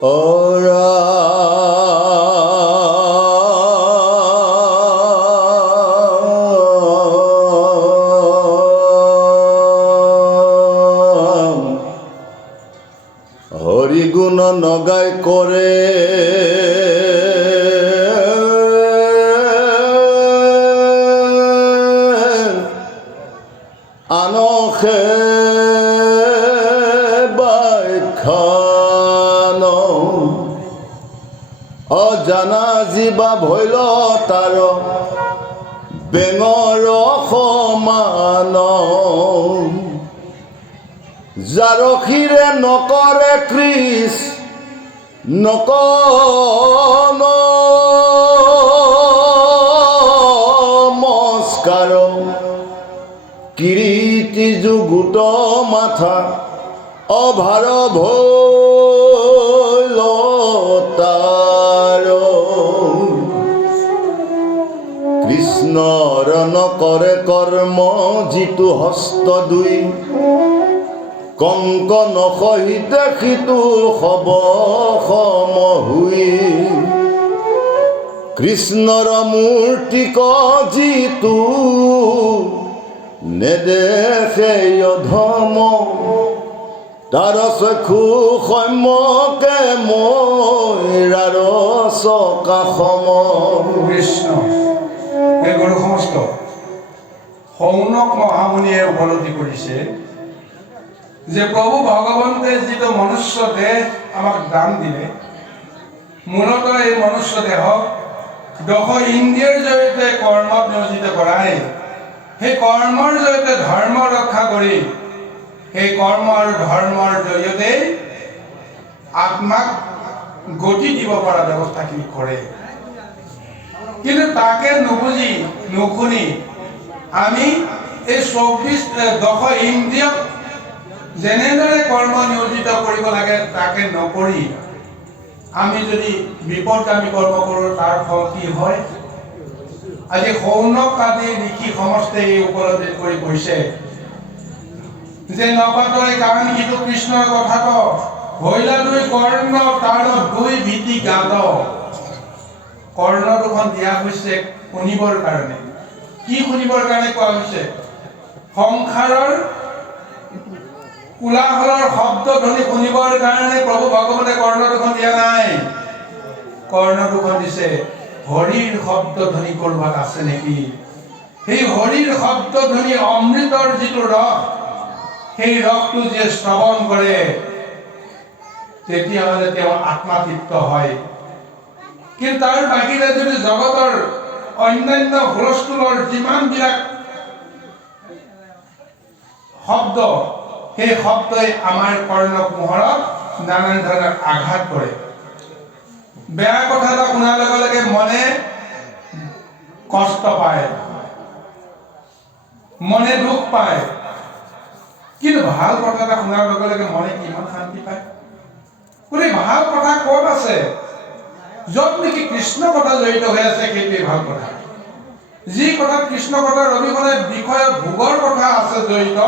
ওৰা হৰিগুণ নগায় কৰে আনখে বাইখান অজানা জীৱা ভৈল তাৰ বেঙৰ সমান জাৰখীৰে নকৰে কৃষ নমস্কাৰ কিৰীতি যুগুত মাথা অভাৰ ভৈল তাৰ কৃষ্ণৰ নকৰে কৰ্ম যিটো হস্ত দুই কংকন সহিতে সিটো হব সম হুই কৃষ্ণৰ মূৰ্তিক যিটো নেদেখে অধম তাৰ চক্ষু সম্যকে মৈৰাৰ চকা সম। কৃষ্ণ এই গৰু সমস্ত শৌনক মহামুনিয়ে উপলব্ধি কৰিছে যে প্ৰভু ভগৱন্তে যিটো মনুষ্য দেহ আমাক দান দিলে মূলতঃ এই মনুষ্য দেহক দশ ইন্দ্ৰিয়ৰ জৰিয়তে কৰ্মত নিয়োজিত কৰাই সেই কৰ্মৰ জৰিয়তে ধৰ্ম ৰক্ষা কৰি সেই কৰ্ম আৰু ধৰ্মৰ জৰিয়তে আত্মাক গতি দিব পৰা ব্যৱস্থাখিনি কৰে। কিন্তু তাকে নুবুজি নুশুনি আমি এই 10 ইন্দ্ৰিয়ক যেনেদৰে কৰ্ম নিয়োজিত কৰিব লাগে তাকে নকৰি আমি যদি বিপদগামী কৰ্ম কৰোঁ তাৰ ফল কি হয়? আজি শৌনক আদি ঋষি সমস্তে এই উপলব্ধি কৰি কৈছে যে নপাতৰে কাৰণ সিটো কৃষ্ণৰ কথাটো ভৈলা দুই কৰ্ণ তাৰ দুই ভীতি গাদ। কৰ্ণ দুখন দিয়া হৈছে শুনিবৰ কাৰণে। কি শুনিবৰ কাৰণে কোৱা হৈছে? সংসাৰৰ কোলাহলৰ শব্দ ধ্বনি শুনিবৰ কাৰণে প্ৰভু ভগৱতে কৰ্ণ দুখন দিয়া নাই। কৰ্ণ দুখন দিছে হৰিৰ শব্দ ধ্বনি কৰবাত আছে নেকি? সেই হৰিৰ শব্দ ধ্বনি অমৃতৰ যিটো ৰস সেই ৰসটো যে শ্ৰৱণ কৰে তেতিয়াহ'লে তেওঁ আত্মাতৃপ্ত হয়। কিন্তু তাৰ বাহিৰে যদি জগতৰ অন্যান্য হুলস্থুলৰ যিমানবিলাক শব্দ সেই শব্দই আমাৰ কৰ্ণক মোহৰত নানান ধৰণৰ আঘাত কৰে। বেয়া কথা এটা শুনাৰ লগে লগে মনে কষ্ট পায়, মনে দুখ পায়। কিন্তু ভাল কথা এটা শুনাৰ লগে লগে মনে কিমান শান্তি পায়। গতিকে ভাল কথা ক'ত আছে? য'ত নেকি কৃষ্ণ কথা জড়িত হৈ আছে সেইটোৱেই ভাল কথা। যি কথাত কৃষ্ণ কথাৰ অবিহনে বিষয়ৰ ভোগৰ কথা আছে জড়িত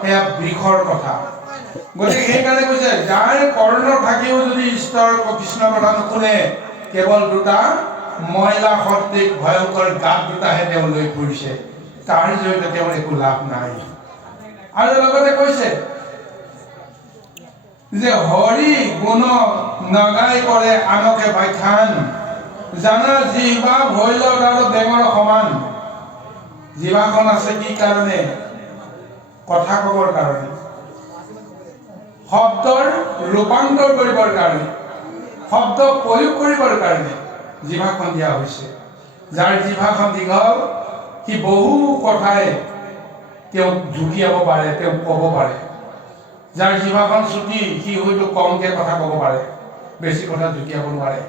সেয়া বিষৰ কথা। গতিকে সেইকাৰণে কৈছে যাৰ কৰ্ণ থাকিও যদি ঈশ্বৰ কৃষ্ণ কথা নুশুনে কেৱল দুটা ময়লা সদৃশ ভয়ংকৰ গাত দুটাহে তেওঁ লৈ ফুৰিছে, তাৰ জৰিয়তে তেওঁৰ একো লাভ নাই। আৰু লগতে কৈছে যে হৰি গুণ নগাই কৰে আনকে ব্যাখ্যান জানা জিভা ভৈল আৰু বেঙৰ সমান। জিভাখন আছে কি কাৰণে? কথা ক'বৰ কাৰণে, শব্দৰ ৰূপান্তৰ কৰিবৰ কাৰণে, শব্দ প্ৰয়োগ কৰিবৰ কাৰণে জিভাখন দিয়া হৈছে। যাৰ জিভাখন দীঘল সি বহু কথাই তেওঁক জুকিয়াব পাৰে, তেওঁক ক'ব পাৰে। যাৰ জিভাখন চুটি সি হয়তো কমকৈ কথা ক'ব পাৰে, বেছি কথা জুকিয়াব নোৱাৰে।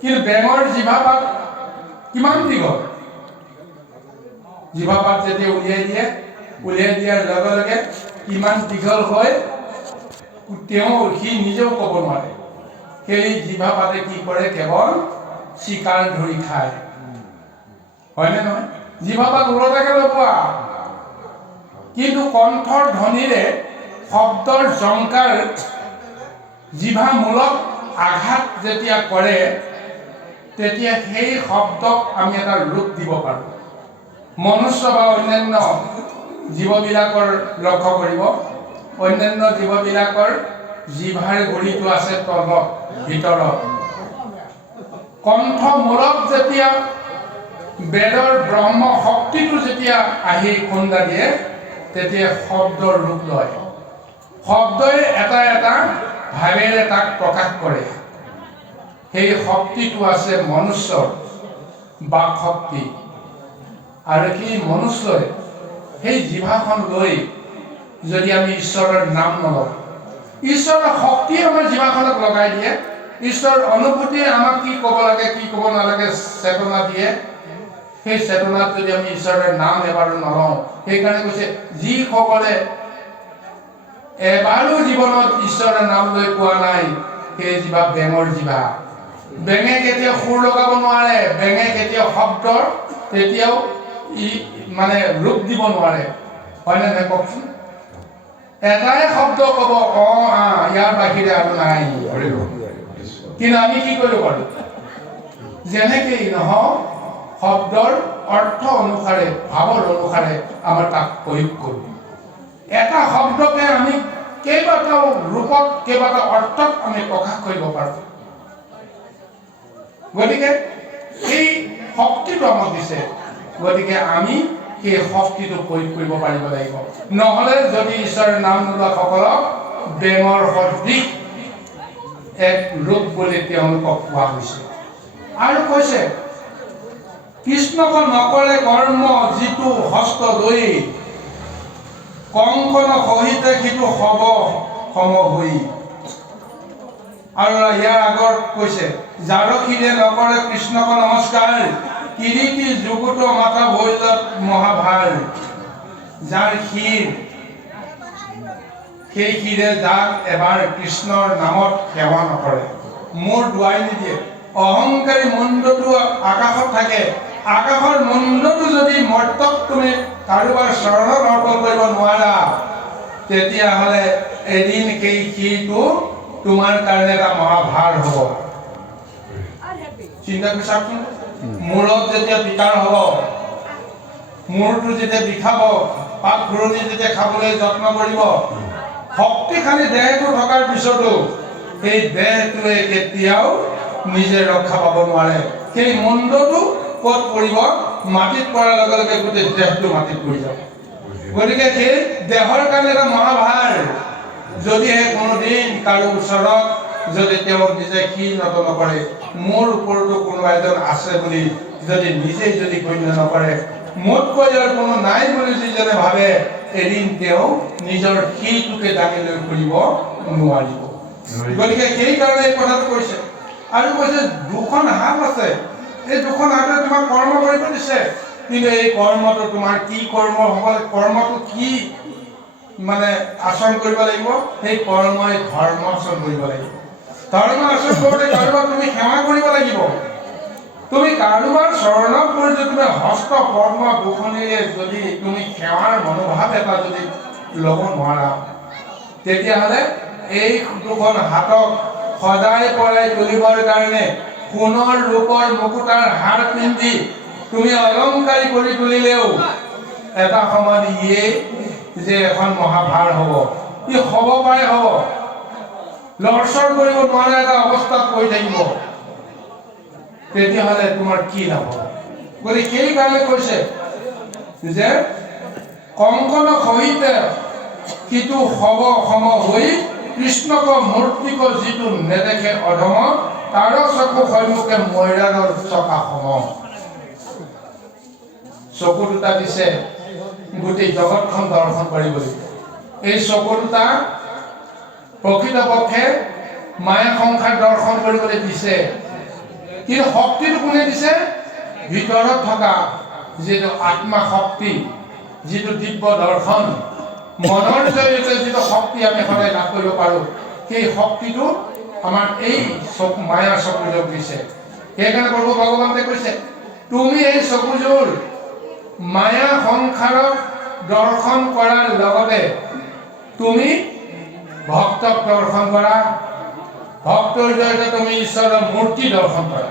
কিন্তু বেঙৰ জিভাপাত কিমান দীঘল? জিভাপাত যেতিয়া উলিয়াই দিয়াৰ লগে লগে কিমান দীঘল হয় সি নিজেও ক'ব নোৱাৰে। সেই জিভাপাতে কি কৰে? কেৱল চিকাৰ ধৰি খায়। হয়নে নহয়? জিভাপাত ওলটাকে লগোৱা, কিন্তু কণ্ঠৰ ধ্বনিৰে শব্দৰ জংকাৰ জিভা মূলত আঘাত যেতিয়া কৰে তেতিয়া সেই শব্দক আমি এটা ৰূপ দিব পাৰোঁ। মনুষ্য বা অন্যান্য জীৱবিলাকৰ লক্ষ্য কৰিব, অন্যান্য জীৱবিলাকৰ জিভাৰ গুৰিটো আছে তলত ভিতৰত, কণ্ঠ মূৰত যেতিয়া বেদৰ ব্ৰহ্ম শক্তিটো যেতিয়া আহি খুন্দা দিয়ে তেতিয়া শব্দৰ ৰূপ লয়। শব্দই এটা এটা ভাৱেৰে তাক প্ৰকাশ কৰে। সেই শক্তিটো আছে মনুষ্যৰ বাক শক্তি। আৰু সেই মনুষ্যই সেই জিভাখন লৈ যদি আমি ঈশ্বৰৰ নাম নলওঁ, ঈশ্বৰৰ শক্তিয়ে আমাৰ জিভাখনক লগাই দিয়ে। ঈশ্বৰৰ অনুভূতিয়ে আমাক কি ক'ব লাগে কি ক'ব নালাগে চেতনা দিয়ে। সেই চেতনাত যদি আমি ঈশ্বৰৰ নাম এবাৰো নলওঁ, সেইকাৰণে কৈছে যিসকলে এবাৰো জীৱনত ঈশ্বৰৰ নাম লৈ পোৱা নাই সেই জিভা বেঙৰ জিভা। বেঙে কেতিয়াও সুৰ লগাব নোৱাৰে, বেঙে কেতিয়াও শব্দৰ তেতিয়াও মানে ৰূপ দিব নোৱাৰে, হয়নে নহয় কওকচোন? এটাই শব্দ ক'ব ইয়াৰ বাহিৰে আৰু নাই। কিন্তু আমি কি কৰিব পাৰোঁ? যেনেকেই নহওক শব্দৰ অৰ্থ অনুসাৰে ভাৱৰ অনুসাৰে আমাৰ তাক প্ৰয়োগ কৰোঁ। এটা শব্দকে আমি কেইবাটাও ৰূপত কেইবাটাও অৰ্থত আমি প্ৰকাশ কৰিব পাৰোঁ। গতিকে সেই শক্তিটো আমাক দিছে, গতিকে আমি সেই শক্তিটো প্ৰয়োগ কৰিব পাৰিব লাগিব। নহ'লে যদি ঈশ্বৰৰ নাম নোলোৱা সকলক বেঙৰ সদৃশ এক ৰূপ বুলি তেওঁলোকক কোৱা হৈছে। আৰু কৈছে কৃষ্ণক নকৰে কৰ্ম যিটো হস্ত লৈ, কংকন সহিতে সিটো হব সম হৈ। আৰু ইয়াৰ আগত কৈছে যাৰ শিৰে নকৰে কৃষ্ণক নমস্কাৰ, কিৰীতি যুগুত মাথা ভৈলত মহাভাৰ। যাৰ শিৰ সেই শিৰে যাক এবাৰ কৃষ্ণৰ নামত সেৱা নকৰে, মোৰ দুৱাই নিদিয়ে। অহংকাৰী মুণ্ডটো আকাশত থাকে, আকাশৰ মুণ্ডটো যদি মৰ্তক তুমি কাৰোবাৰ চৰণত অৰ্পণ কৰিব নোৱাৰা, তেতিয়াহ'লে এদিন সেই শিৰটো তোমাৰ কাৰণে এটা মহাভাৰ হ'ব। চিন্তা কৰি চাওকচোন, মূৰত যেতিয়া বিকাৰ হ'ব, মূৰটো যেতিয়া বিষাব, পাক ঘূৰণি যেতিয়া খাবলৈ যত্ন কৰিব, শক্তিশালী দেহটো থকাৰ পিছতো সেই দেহটোৱে কেতিয়াও নিজে ৰক্ষা পাব নোৱাৰে। সেই মুণ্ডটো ক'ত পৰিব? মাটিত পৰাৰ লগে লগে গোটেই দেহটো মাটিত পৰি যাব। গতিকে সেই দেহৰ কাৰণে এটা মহাভাৰ। যদিহে কোনোদিন কাৰো ওচৰত যদি তেওঁ নিজে শিৰ নত নকৰে, মোৰ ওপৰতো কোনোবা এজন আছে বুলি যদি নিজেই যদি গণ্য নকৰে, মোতকৈ আৰু কোনো নাই বুলি যিজনে ভাবে, এদিন তেওঁ নিজৰ শিৰটোকে দাঙি লৈ ফুৰিব নোৱাৰিব। গতিকে সেইকাৰণে এই কথাটো কৈছে। আৰু কৈছে দুখন হাত আছে, এই দুখন হাতে তোমাক কৰ্ম কৰিব দিছে, কিন্তু এই কৰ্মটো তোমাৰ কি কৰ্ম হ'ব, কৰ্মটো কি মানে আচৰণ কৰিব লাগিব? সেই কৰ্মই ধৰ্ম আচৰণ কৰিব লাগিব। ধৰ্ম আচৰণ কৰোঁতে কাৰোবাক তুমি সেৱা কৰিব লাগিব। তুমি কাৰোবাৰ চৰণত পৰি যদি তুমি হস্ত পদ্ম দুখনিৰে যদি তুমি সেৱাৰ মনোভাৱ এটা যদি ল'ব নোৱাৰা, তেতিয়াহ'লে এই দুখন হাতক সদায় পৰাই তুলিবৰ কাৰণে সোণৰ ৰূপৰ মুকুতাৰ হাৰ পিন্ধি তুমি অলংকাৰী কৰি তুলিলেও এটা সময়ত ইয়ে যে এখন মহাভাৰ হ'ব, ই হ'ব পাৰে হ'ব, লৰচৰ কৰিব নোৱাৰা এটা অৱস্থাত পৰি থাকিব, তেতিয়াহ'লে তোমাৰ কি লাভ হ'ব? গতিকে সেইকাৰণে কৈছে যে কংকন সহিতে সিটো হব সম হৈ, কৃষ্ণক মূৰ্তিক যিটো নেদেখে অধম, তাৰ চকু সন্মুখে মৈৰাগৰ চকা সম। চকু দুটা দিছে গোটেই জগতখন দৰ্শন কৰিবলৈ। এই চকু দুটা প্ৰকৃতপক্ষে মায়া সংসাৰ দৰ্শন কৰিবলৈ দিছে, কিন্তু শক্তিটো কোনে দিছে? ভিতৰত থকা যিটো আত্মা শক্তি, যিটো দিব্য দৰ্শন, মনৰ জৰিয়তে যিটো শক্তি আমি সদায় লাভ কৰিব পাৰোঁ, সেই শক্তিটো আমাৰ এই মায়াৰ চকুযোগ দিছে। সেইকাৰণে প্ৰভু ভগৱন্তে কৈছে তুমি এই চকুযোৰ মায়া সংসাৰক দৰ্শন কৰাৰ লগতে তুমি ভক্তক দৰ্শন কৰা, ভক্তৰ জৰিয়তে তুমি ঈশ্বৰৰ মূৰ্তি দৰ্শন কৰা।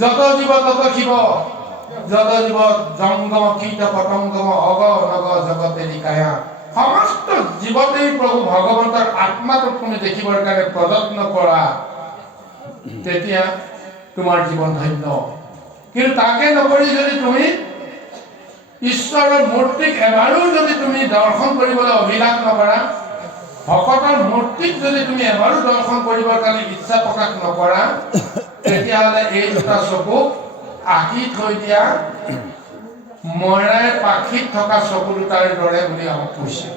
যত জীৱ তত শিৱ, যত জীৱ জংগম কীট পতংগম অগ নগ জগতে নিকায়া। সমস্ত জীৱতেই প্ৰভু ভগৱন্তৰ আত্মাটোক তুমি দেখিবৰ কাৰণে প্ৰযত্ন কৰা, তেতিয়া তোমাৰ জীৱন ধন্য। কিন্তু তাকে নকৰি যদি তুমি ঈশ্বৰৰ মূৰ্তিক এবাৰো যদি তুমি দৰ্শন কৰিবলৈ অভিলাষ নকৰা, ভকতৰ মূৰ্তিক যদি তুমি এবাৰো দৰ্শন কৰিবৰ কাৰণে ইচ্ছা প্ৰকাশ নকৰা, তেতিয়াহ'লে এই দুটা চকুক আঁকি থৈ দিয়া মৰাই পাখিত থকা চকু দুটাৰ দৰে বুলি আমাক কৈছে।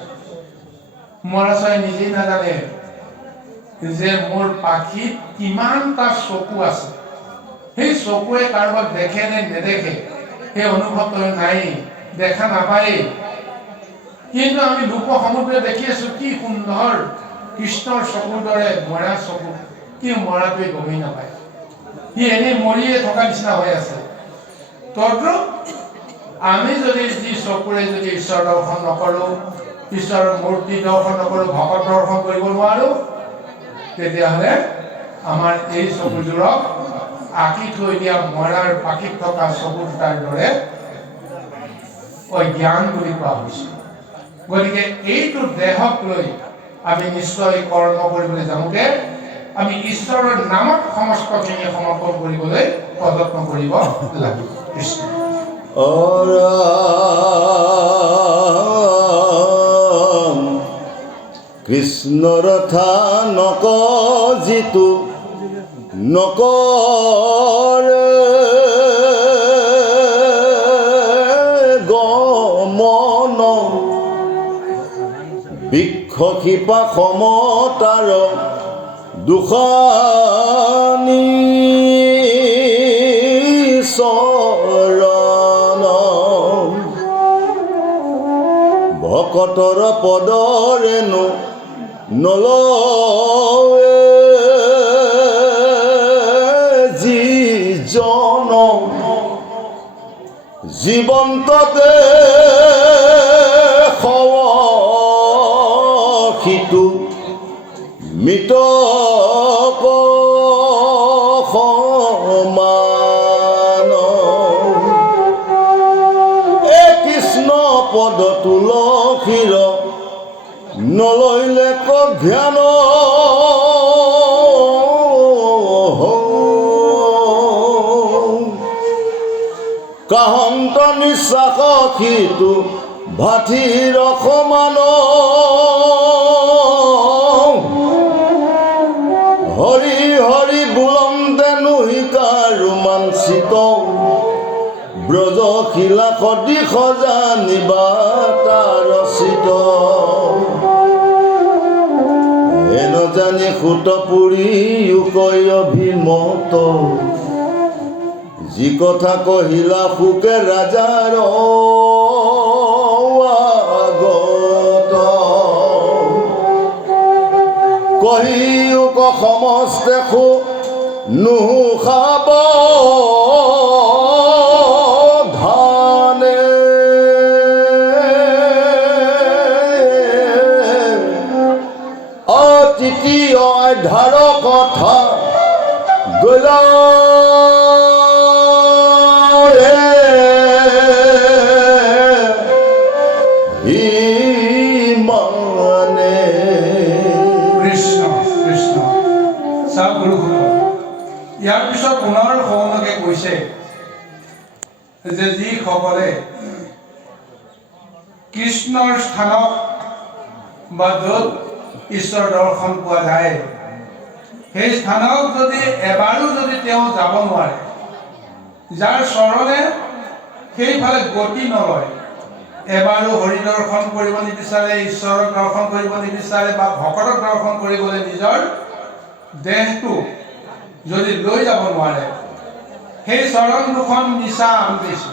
মৰা চৰাই নিজেই নাজানে যে মোৰ পাখিত কিমানটা চকু আছে। সেই চকুৱে কাৰোবাক দেখে নে নেদেখে সেই অনুভৱটো নাই, দেখা নাপায়। কিন্তু আমি লোক সমুদ্ৰে দেখি আছো কি সুন্দৰ কৃষ্ণৰ চকুৰ দৰে মৰা চকু, কিন্তু মৰাটোৱে গমেই নাপায়, সি এনেই মৰিয়ে থকা নিচিনা হৈ আছে। তদ্ৰুপ আমি যদি যি চকুৰে যদি ঈশ্বৰ দৰ্শন নকৰো, ঈশ্বৰৰ মূৰ্তি দৰ্শন নকৰো, ভকত দৰ্শন কৰিব নোৱাৰো, তেতিয়াহ'লে আমাৰ এই চকুযোৰক আঁকি থৈ দিয়া মৰাৰ পাখিত থকা চকু দুটাৰ দৰে অজ্ঞান বুলি কোৱা হৈছে। গতিকে এইটো দেহক লৈ আমি নিশ্চয় কৰ্ম কৰিবলৈ যাওঁতে আমি ঈশ্বৰৰ নামত সমস্তখিনি সমৰ্পণ কৰিবলৈ প্ৰযত্ন কৰিব লাগিব। কৃষ্ণ কৃষ্ণৰ থা নক যিটো নকৰে গমন, বৃক্ষ শিপা সমতাৰ দুখানি চৰণ, ভকতৰ পদৰেনো নলয়ে যিজন, জীৱন্ততে সিটো মৃতক সমান। এ কৃষ্ণ পদ তুলসীৰ নলইলে ধ্যান, কাহন্ত নিশ্বাস সিটো ভাঠিৰ সমান। হৰি হৰি বুলন্তে নুহিকা ৰোমাঞ্চিত, ব্ৰজশিলা সদৃশ জানিবা তাৰ চিত। হেন জানি সুত পুৰি কৈ অভিমত, যি কথা কহিলা সুকে ৰাজাৰ আগত। কহিউক সমস্তে সু নুসাব ধানে, তৃতীয় অধ্যায়ৰ কথা গলা ইয়াৰ পিছত পুনৰ সৌনকে কৈছে যে যিসকলে কৃষ্ণৰ স্থানক বা য'ত ঈশ্বৰ দৰ্শন পোৱা যায়, সেই স্থানক যদি এবাৰো যদি তেওঁ যাব নোৱাৰে, যাৰ চৰণে সেইফালে গতি নলয়, এবাৰো হৰি দৰ্শন কৰিব নিবিচাৰে, ঈশ্বৰক দৰ্শন কৰিব নিবিচাৰে বা ভকতক দৰ্শন কৰিবলৈ নিজৰ দেহটো যদি লৈ যাব নোৱাৰে, সেই চৰণ দুখন নিচা আনি দিছে।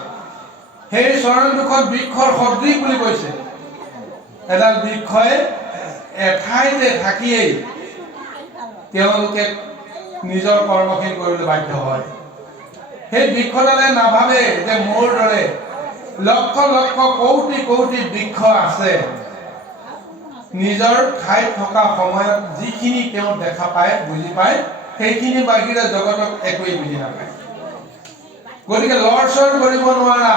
সেই চৰণ দুখন বৃক্ষৰ সদৃশ বুলি কৈছে। এডাল বৃক্ষই এঠাইতে থাকিয়েই তেওঁলোকে নিজৰ কৰ্মখিনি কৰিবলৈ বাধ্য হয়। সেই বৃক্ষডালে নাভাবে যে মোৰ দৰে লক্ষ লক্ষ কৌটি কৌটি বৃক্ষ আছে, নিজৰ ঠাইত থকা সময়ত যিখিনি তেওঁ দেখা পায় বুজি পায় সেইখিনি বাহিৰে জগতত একোৱেই বুজি নাপায়। গতিকে লৰচৰ কৰিব নোৱাৰা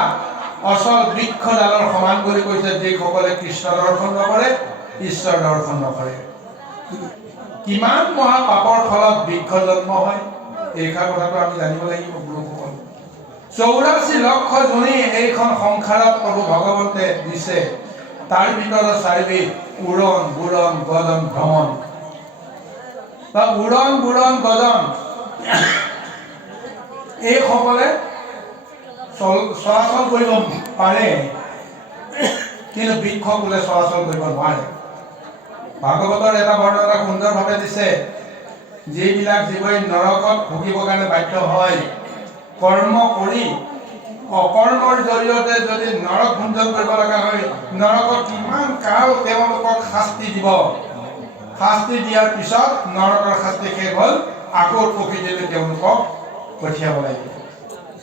অচল বৃক্ষডালৰ সমান কৰি কৈছে যিসকলে কৃষ্ণ দৰ্শন নকৰে ঈশ্বৰ দৰ্শন নকৰে। কিমান মহা পাপৰ ফলত বৃক্ষ জন্ম হয় এই কথাটো আমি জানিব লাগিব। গুৰুসকল 84 লক্ষ জনী এইখন সংসাৰত প্ৰভু ভগৱন্তে দিছে, তাৰ ভিতৰত চাৰিবিধ উৰণ বুৰণ গজন ভ্ৰমণ বা উৰণ বুৰণ গজন এইসকলে চলাচল কৰিব পাৰে, কিন্তু বৃক্ষকুলে চলাচল কৰিব নোৱাৰে। ভাগৱতৰ এটা বৰ্ণনা সুন্দৰভাৱে দিছে, যিবিলাক জীৱই নৰকত ভুগিবৰ কাৰণে বাধ্য হয়, কৰ্ম কৰি অকৰ্মৰ জৰিয়তে যদি নৰক ভঞ্জন কৰিব লগা হয়, নৰকত কিমান কাল তেওঁলোকক শাস্তি দিব। শাস্তি দিয়াৰ পিছত নৰকৰ শাস্তি শেষ হ'ল, আকৌ প্ৰকৃতিলৈ তেওঁলোকক পঠিয়াব লাগিব।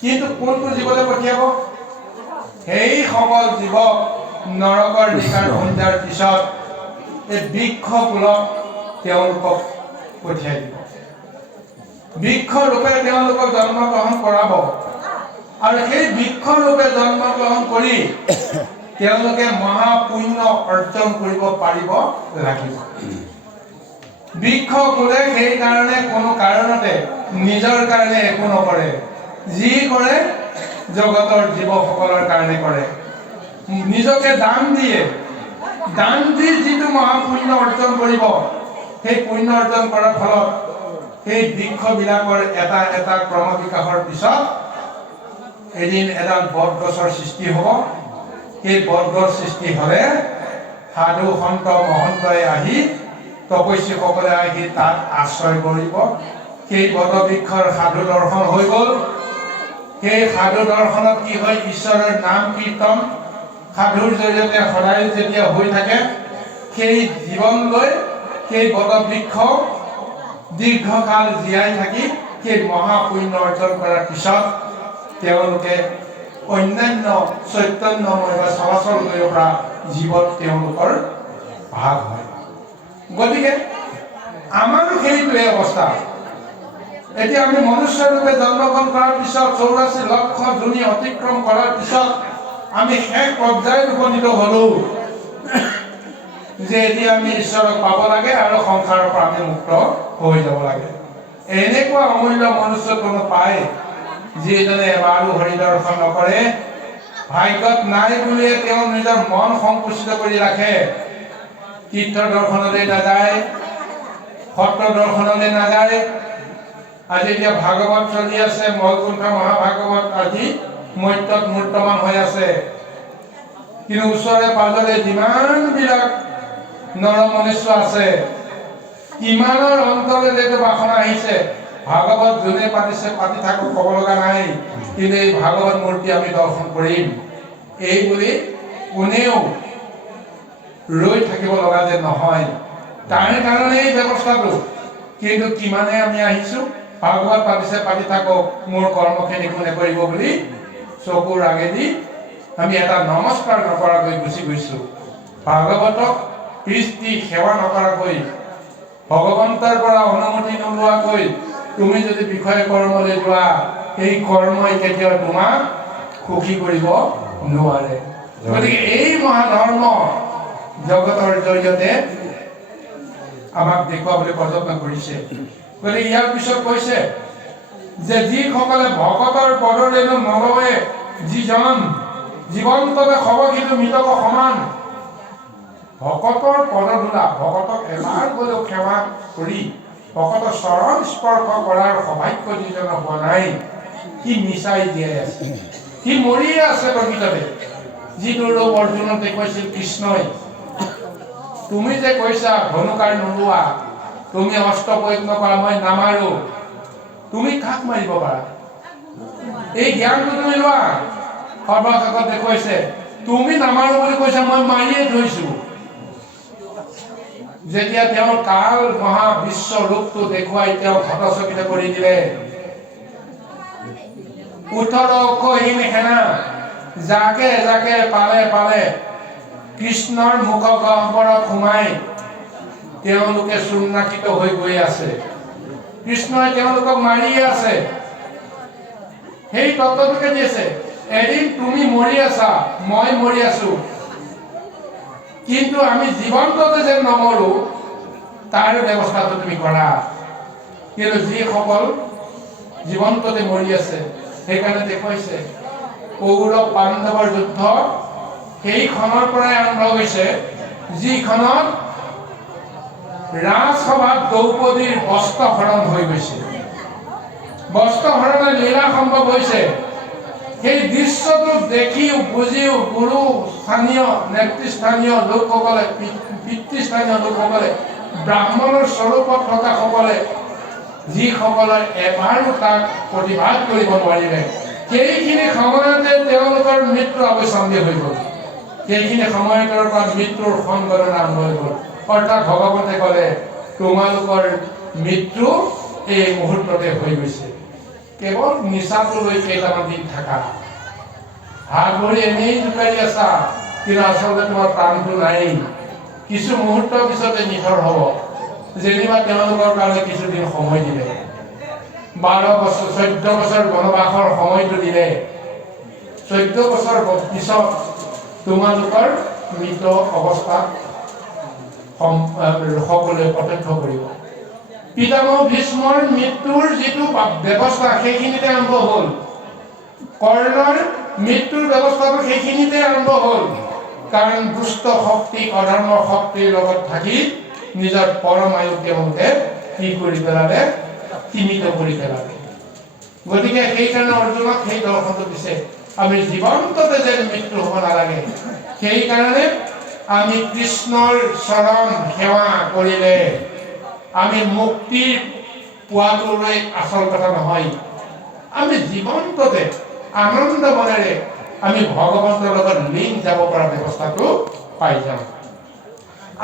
কিন্তু কোনটো জীৱলৈ পঠিয়াব? সেইসকল জীৱক নৰকৰ নিকাৰ ভঞ্জাৰ পিছত এই বৃক্ষকুলত তেওঁলোকক পঠিয়াই দিব। বৃক্ষ ৰূপে তেওঁলোকক জন্মগ্ৰহণ কৰাব, আৰু সেই বৃক্ষ ৰূপে জন্মগ্ৰহণ কৰি তেওঁলোকে মহাপুণ্য অৰ্জন কৰিব পাৰিব লাগিব। বৃক্ষ কুলে সেইকাৰণে কোনো কাৰণতে নিজৰ কাৰণে একো নকৰে, যি কৰে জগতৰ জীৱসকলৰ কাৰণে কৰে। নিজকে দান দিয়ে, দান দি যিটো মহাপুণ্য অৰ্জন কৰিব, সেই পুণ্য অৰ্জন কৰাৰ ফলত সেই বৃক্ষবিলাকৰ এটা এটা ক্ৰম বিকাশৰ পিছত এদিন এডাল বট গছৰ সৃষ্টি হ'ব। সেই বটগছ সৃষ্টি হ'লে সাধু সন্ত মহন্তই আহি তপস্বীসকলে আহি তাত আশ্ৰয় কৰিব। সেই বটবৃক্ষৰ সাধু দৰ্শন হৈ গ'ল। সেই সাধু দৰ্শনত কি হয়? ঈশ্বৰৰ নাম কীৰ্তন সাধুৰ জৰিয়তে সদায় যেতিয়া হৈ থাকে, সেই জীৱন লৈ সেই বটবৃক্ষ দীৰ্ঘকাল জীয়াই থাকি সেই মহাপুণ্য অৰ্জন কৰাৰ পিছত তেওঁলোকে অন্যান্য চৈতন্যময় বা চলাচল কৰিব পৰা জীৱত তেওঁলোকৰ ভাগ হয়। গতিকে আমাৰো সেইটোৱে অৱস্থা। এতিয়া আমি মনুষ্য ৰূপে জন্মগ্ৰহণ কৰাৰ পিছত 84 লক্ষ জনী অতিক্ৰম কৰাৰ পিছত আমি শেষ পৰ্যায়ত উপনীত হলো যে এতিয়া আমি ঈশ্বৰক পাব লাগে আৰু সংসাৰৰ পৰা আমি মুক্ত হৈ যাব লাগে। এনেকুৱা অমূল্য মনুষ্য কোনো পায় যিজনে এবাৰো হৰি দৰ্শন নকৰে, ভাগ্যত নাই বুলিয়ে তেওঁ নিজৰ মন সংকুচিত কৰি ৰাখে। তীৰ্থ দৰ্শনলৈ নাযায়, সত্ৰ দৰ্শনলৈ নাযায়। আজি এতিয়া ভাগৱত চলি আছে, মহকুণ্ঠ মহাভাগৱত আজি মত্যত মূৰ্তমান হৈ আছে। কিন্তু ওচৰে পাজৰে যিমানবিলাক নৰমনুষ্য আছে, কিমানৰ অন্তৰলৈকে বাসনা আহিছে। ভাগৱত যোনে পাতিছে পাতি থাকক, ক'ব লগা নাই, কিন্তু এই ভাগৱত মূৰ্তি আমি দৰ্শন কৰিম এই বুলি কোনেও ৰৈ থাকিব লগা যে নহয়। তাৰ কাৰণে এই ব্যৱস্থাটো। কিন্তু কিমানে আমি আহিছোঁ, ভাগৱত পাতিছে পাতি থাকক, মোৰ কৰ্মখিনি কোনে কৰিব বুলি চকুৰ আগেদি আমি এটা নমস্কাৰ নকৰাকৈ গুচি গৈছোঁ। ভাগৱতক কৃষ্টি সেৱা নকৰাকৈ, ভগৱন্তৰ পৰা অনুমতি নোলোৱাকৈ তুমি যদি বিষয় কৰ্মলৈ যোৱা, সেই কৰ্মই কেতিয়াও তোমাক সুখী কৰিব নোৱাৰে। গতিকে এই মহাধৰ্ম জগতৰ জৰিয়তে আমাক দেখুৱাবলৈ প্ৰযত্ন কৰিছে। গতিকে ইয়াৰ পিছত কৈছে যে যিসকলে ভকতৰ পদৰেণু নলয়ে, যিজন জীৱন্ততে সৱখিত মৃতক সমান, ভকতৰ পদধূলা, ভকতক এবাৰ গ'লেও সেৱা কৰি ভকতৰ চৰণ স্পৰ্শ কৰাৰ সৌভাগ্য যিজনৰ হোৱা নাই, সি মিছাই জীয়াই আছে, সি মৰিয়ে আছে প্ৰকৃততে। যিটো ৰূপ অৰ্জুনক দেখুৱাইছিল কৃষ্ণই, তুমি যে কৈছা ধনুকাৰ নোলোৱা, তুমি অস্ত্ৰ প্ৰয়োগ নকৰা, মই নামাৰো, তুমি কাক মাৰিব পাৰা? এই জ্ঞানটো তুমি লোৱা। সৰ্বশেষত দেখুৱাইছে তুমি নামাৰো বুলি কৈছা, মই মাৰিয়ে থৈছো। যেতিয়া তেওঁৰ কাল মহা বিশ্ব ৰূপটো দেখুৱাই তেওঁক হতচকিত কৰি দিলে, 18 অক্ষহীন সেনা যাকে যাকে পালে পালে কৃষ্ণৰ মুখগহ্বৰত সোমাই তেওঁলোকে চূৰ্ণাকিত হৈ গৈ আছে। কৃষ্ণই তেওঁলোকক মাৰি আছে। সেই তত্ত্বটোকে দিছে, এদিন তুমি মৰি আছা, মই মৰি আছো, কিন্তু আমি জীৱন্ততে যেন নমৰো তাৰ ব্যৱস্থাটো তুমি কৰা। কিন্তু যিসকল জীৱন্ততে মৰি আছে, সেইকাৰণে দেখুৱাইছে কৌৰৱ পাণ্ডৱৰ যুদ্ধ সেইখনৰ পৰাই আৰম্ভ হৈছে, যিখনত ৰাজসভাত দ্ৰৌপদীৰ বস্ত্ৰহৰণ হৈ গৈছে। বস্ত্ৰহৰণৰ লীলা সম্ভৱ হৈছে। সেই দৃশ্যটো দেখিও বুজিও গুৰু স্থানীয় নেতৃস্থানীয় লোকসকলে, পিতৃস্থানীয় লোকসকলে, ব্ৰাহ্মণৰ স্বৰূপত থকা সকলে, যিসকলে এবাৰো তাক প্ৰতিবাদ কৰিব নোৱাৰিলে, সেইখিনি সময়তে তেওঁলোকৰ মৃত্যু অৱশ্যম্ভাৱী হৈ গ'ল। সেইখিনি সময়ৰ পৰা মৃত্যুৰ সংগণনা আৰম্ভ হৈ গ'ল। অৰ্থাৎ ভগৱন্তে ক'লে, তোমালোকৰ মৃত্যু এই মুহূৰ্ততে হৈ গৈছে। কেৱল নিচাটো লৈ কেইটামান দিন থাকা, হাত ভৰি এনেই জোকাৰি আছা, কিন্তু আচলতে তোমাৰ প্ৰাণটো নাই। কিছু মুহূৰ্তৰ পিছতে নিথৰ হ'ব। যেনিবা তেওঁলোকৰ কাৰণে কিছুদিন সময় দিলে, 12 বছৰ 14 বছৰ বনবাসৰ সময়টো দিলে। 14 বছৰ পিছত তোমালোকৰ মৃত অৱস্থাত সকলোৱে প্ৰত্যক্ষ কৰিব। পিতামহ ভীষ্মৰ মৃত্যুৰ যিটো ব্যৱস্থা সেইখিনিতে আৰম্ভ হ'ল। কৰ্ণৰ মৃত্যুৰ ব্যৱস্থাটো সেইখিনিতে আৰম্ভ হ'ল। কাৰণ দুষ্ট শক্তি, অধৰ্ম শক্তিৰ লগত থাকি নিজৰ পৰমায়ুক তেওঁলোকে কি কৰি পেলালে? সীমিত কৰি পেলালে। গতিকে সেইকাৰণে অৰ্জুনক সেই দৰ্শনটো দিছে, আমি জীৱন্ততে যেন মৃত্যু হ'ব নালাগে। সেইকাৰণে আমি কৃষ্ণৰ চৰণ সেৱা কৰিলে আমি মুক্তি পোৱাটোলৈ আচল কথা নহয়। আমি জীৱন্ততে আনন্দ মনেৰে আমি ভগৱন্তৰ লগত লীন যাব পৰা ব্যৱস্থাটো পাই যাম।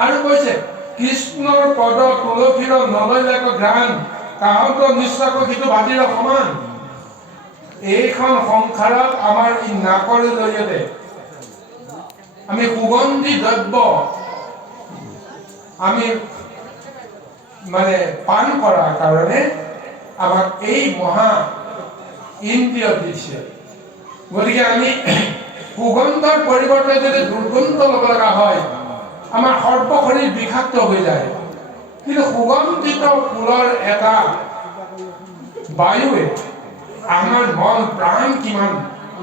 আৰু কৈছে, কৃষ্ণৰ পদ তুলসীৰ নলয়লাক ঘ্ৰাণ, কাহত নিশ্চয় সিটো ভাটিৰ সমান। এইখন সংসাৰত আমাৰ ই নাকৰ জৰিয়তে আমি সুগন্ধি দ্ৰব্য আমি মানে পান কৰাৰ কাৰণে আমাক এই মহা ইন্দ্ৰিয় দিছে। গতিকে আমি সুগন্ধৰ পৰিৱৰ্তে যদি দুৰ্গন্ধ ল'ব লগা হয়, আমাৰ সৰ্বশৰীৰ বিষাক্ত হৈ যায়। কিন্তু সুগন্ধিত ফুলৰ এটা বায়ুৱে আমাৰ মন প্ৰাণ কিমান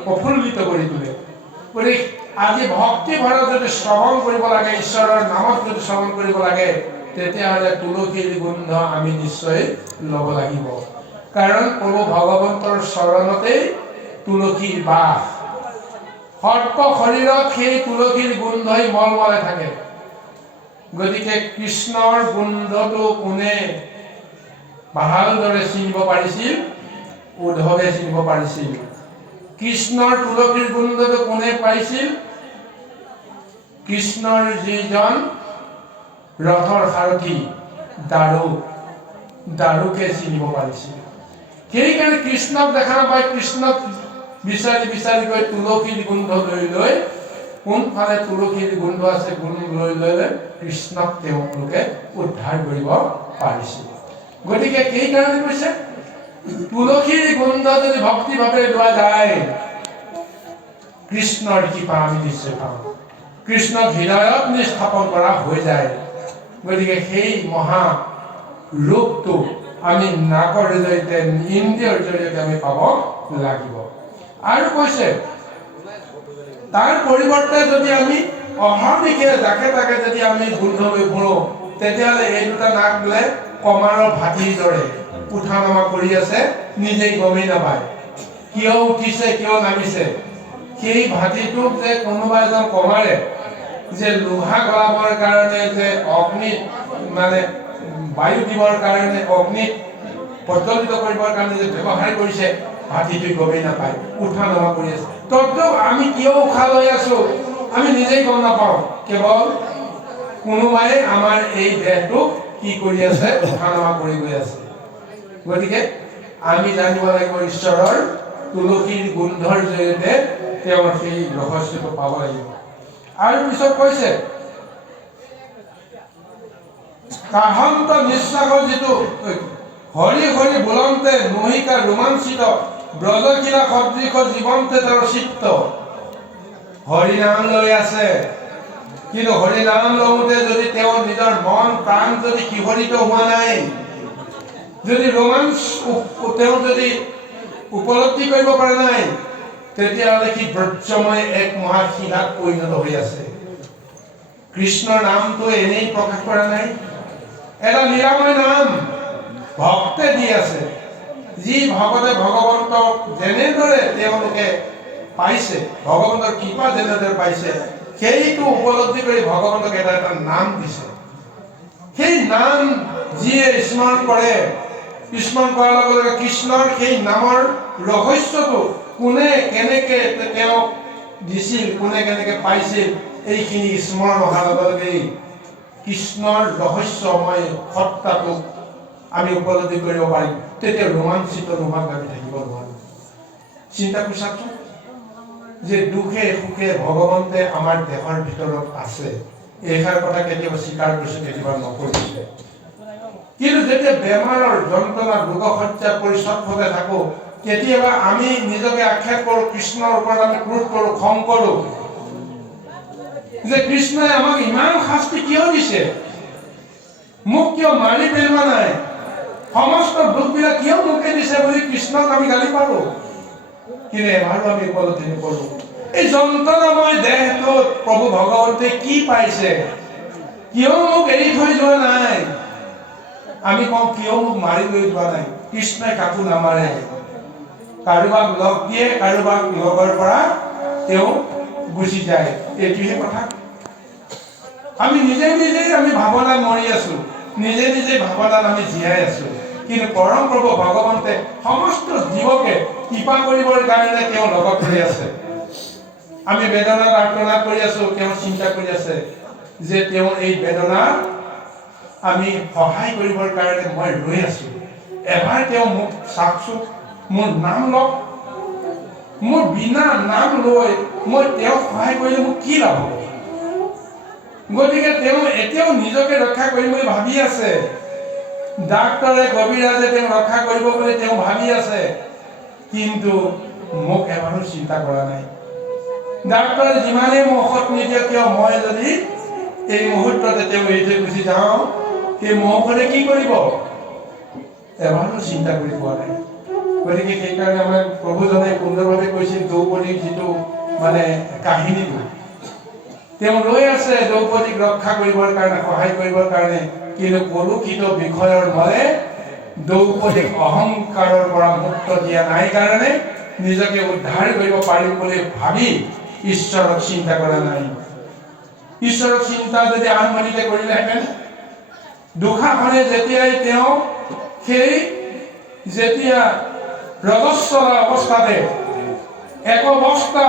প্ৰফুল্লিত কৰি তোলে। গতিকে আজি ভক্তি ভৰত যদি শ্ৰৱণ কৰিব লাগে, ঈশ্বৰৰ নামত যদি শ্ৰৱণ কৰিব লাগে, তেতিয়াহ'লে তুলসীৰ গোন্ধ আমি নিশ্চয় ল'ব লাগিব। কাৰণ প্ৰভু ভগৱন্তৰ চৰণতেই তুলসীৰ বাস। সৰ্প শৰীৰত সেই তুলসীৰ গোন্ধই মলমলাই থাকে। গতিকে কৃষ্ণৰ গোন্ধটো কোনে ভালদৰে চিনিব পাৰিছিল? উদ্ধৱে চিনিব পাৰিছিল। কৃষ্ণৰ তুলসীৰ গোন্ধটো কোনে পাইছিল? কৃষ্ণৰ যিজন ৰথৰ সাৰথি দাৰুকে চিনিব পাৰিছিল। সেইকাৰণে কৃষ্ণক দেখা নাপায়, কৃষ্ণক বিচাৰি বিচাৰি গৈ তুলসীৰ গোন্ধ লৈ লৈ, কোনফালে তুলসীৰ গোন্ধ আছে গোন্ধ লৈ লৈ কৃষ্ণক তেওঁলোকে উদ্ধাৰ কৰিব পাৰিছিল। গতিকে সেইকাৰণে কৈছে, তুলসীৰ গোন্ধ যদি ভক্তিভাৱে লোৱা যায়, কৃষ্ণৰ কৃপা আমি নিশ্চয় পাওঁ। কৃষ্ণক হৃদয়ত স্থাপন কৰা হৈ যায়। গতিকে সেই মহা ৰূপটো আমি নাকৰ জৰিয়তে, ইন্দ্ৰিয়ৰ জৰিয়তে আমি পাব লাগিব। আৰু কৈছে, তাৰ পৰিৱৰ্তে যদি আমি অহৰ্নিশে যাকে তাকে যদি আমি গোন্ধ লৈ ফুৰো, তেতিয়াহ'লে এই দুটা নাক বোলে কমাৰৰ ভাটিৰ দৰে উঠা নমা কৰি আছে, নিজেই গমেই নাপায় কিয় উঠিছে কিয় নামিছে। সেই ভাটিটোক যে কোনোবা এজন কমাৰে যে লোহা গলাবৰ কাৰণে, যে অগ্নিত মানে বায়ু দিবৰ কাৰণে, অগ্নিত প্ৰজ্বলিত কৰিবৰ কাৰণে যে ব্যৱহাৰ কৰিছে, ভাটিটো গমেই নাপায়, উঠা নমা কৰি আছে। তদ্ৰূপ আমি কিয় উশাহ লৈ আছো আমি নিজেই গম নাপাওঁ। কেৱল কোনোবাই আমাৰ এই দেহটোক কি কৰি আছে? উঠা নমা কৰি গৈ আছে। গতিকে আমি জানিব লাগিব, ঈশ্বৰৰ তুলসীৰ গোন্ধৰ জৰিয়তে তেওঁৰ সেই ৰহস্যটো পাব লাগিব। আৰু পিছত কৈছে কাহন্ত নিশ্বাসৰ যিটো হৰি হৰি বোলন্তে নহিকা ৰোমাঞ্চিত ব্ৰজশিলা সদৃশ জীৱন্তে তেওঁৰ চিত্ত। হৰি নাম লৈ আছে, কিন্তু হৰি নাম লওঁতে যদি তেওঁৰ নিজৰ মন প্ৰাণ যদি শিহৰিত হোৱা নাই, যদি ৰোমাঞ্চ তেওঁ যদি উপলব্ধি কৰিব পৰা নাই, তেতিয়াহ'লে সি ব্ৰজময় এক মহাশিলাত পৰিণত হৈ আছে। কৃষ্ণৰ নামটো এনেই প্ৰকাশ কৰা নাই, এটা নিৰাময় নাম ভক্তে দি আছে। যি ভকতে ভগৱন্তক যেনেদৰে তেওঁলোকে পাইছে, ভগৱন্তৰ কৃপা যেনেদৰে পাইছে, সেইটো উপলব্ধি কৰি ভগৱন্তক এটা এটা নাম দিছে। সেই নাম যিয়ে স্মৰণ কৰে, স্মৰণ কৰাৰ লগে লগে কৃষ্ণৰ সেই নামৰ ৰহস্যটো কোনে কেনেকে তেওঁক দিছিল, কোনে কেনেকে পাইছিল, এইখিনি স্মৰণ অহাৰ লগে লগে কৃষ্ণৰ ৰহস্যময় সত্তাটোক আমি উপলব্ধি কৰিব পাৰিম। তেতিয়া ৰোমাঞ্চিত নোহোৱাকৈ আমি থাকিব নোৱাৰোঁ। চিন্তা কৰি চাওকচোন যে দুখে সুখে ভগৱন্তে আমাৰ দেহৰ ভিতৰত আছে, এইষাৰ কথা কেতিয়াবা স্বীকাৰ কৰিছে, কেতিয়াবা নকৰিছে। কিন্তু যেতিয়া বেমাৰৰ যন্ত্ৰণা ৰোগসজ্জাত পৰি চটফটাই থাকোঁ, কেতিয়াবা আমি নিজকে আক্ষেপ কৰোঁ, কৃষ্ণৰ ওপৰত আমি ক্ৰোধ কৰোঁ, খং কৰোঁ যে কৃষ্ণই আমাক ইমান শাস্তি কিয় দিছে, মোক কিয় মাৰি পেলোৱা নাই, সমস্ত দুখবিলাক কিয় মোকে দিছে বুলি কৃষ্ণক আমি গালি পাৰোঁ। কিন্তু এবাৰো আমি উপলব্ধি নকৰোঁ এই যন্ত্ৰণাময় দেহটোত প্ৰভু ভগৱন্তে কি পাইছে, কিয় মোক এৰি থৈ যোৱা নাই। আমি কওঁ কিয় মোক মাৰি লৈ যোৱা নাই। কৃষ্ণই কাকো নামাৰে, কাৰোবাক লগ দিয়ে, কাৰোবাক লগৰ পৰা তেওঁ গুচি যায়, এইটোহে কথা। আমি নিজে নিজেই আমি ভাৱনাত মৰি আছো, নিজে নিজে ভাৱনাত আমি জীয়াই আছো। কিন্তু পৰম প্ৰভু ভগৱন্তে সমস্ত জীৱকে কৃপা কৰিবৰ কাৰণে তেওঁ লগত ধৰি আছে। আমি বেদনাত আৰ্তনাদ কৰি আছো, তেওঁ চিন্তা কৰি আছে যে তেওঁ এই বেদনাত আমি সহায় কৰিবৰ কাৰণে মই ৰৈ আছো। এবাৰ তেওঁ মোক চাওকচোন, মোৰ নাম লওক, মোৰ বিনা নাম লৈ মই তেওঁক সহায় কৰিলে মোক কি লাভ হ'ব। গতিকে তেওঁ এতিয়াও নিজকে ৰক্ষা কৰিম বুলি ভাবি আছে। ডাক্তৰে কবিৰাজে তেওঁ ৰক্ষা কৰিব বুলি তেওঁ ভাবি আছে, কিন্তু মোক এবাৰো চিন্তা কৰা নাই। ডাক্তৰে যিমানেই মোক ঔষধ নিদিয়ক কিয়, মই যদি এই মুহূৰ্ততে তেওঁ এৰি থৈ গুচি যাওঁ, সেই মহৌষধে কি কৰিব এবাৰো চিন্তা কৰি পোৱা নাই। গতিকে সেইকাৰণে আমাৰ প্ৰভুজনে সুন্দৰভাৱে কৈছিল দ্ৰৌপদীৰ যিটো কাহিনীটো, তেওঁ ৰৈ আছে দ্ৰৌপদীক ৰক্ষা কৰিবৰ কাৰণে, সহায় কৰিবৰ কাৰণে, কিন্তু কলুষিত বিষয়ৰ মলে দ্ৰৌপদীক অহংকাৰৰ পৰা মুক্ত দিয়া নাই কাৰণে, নিজকে উদ্ধাৰ কৰিব পাৰিম বুলি ভাবি ঈশ্বৰক চিন্তা কৰা নাই। ঈশ্বৰক চিন্তা যদি আৰম্ভণিতে কৰিলেহেঁতেন, দুঃশাসনে যেতিয়াই তেওঁ সেই যেতিয়া ৰজস্বলা অৱস্থাতে এক অৱস্থা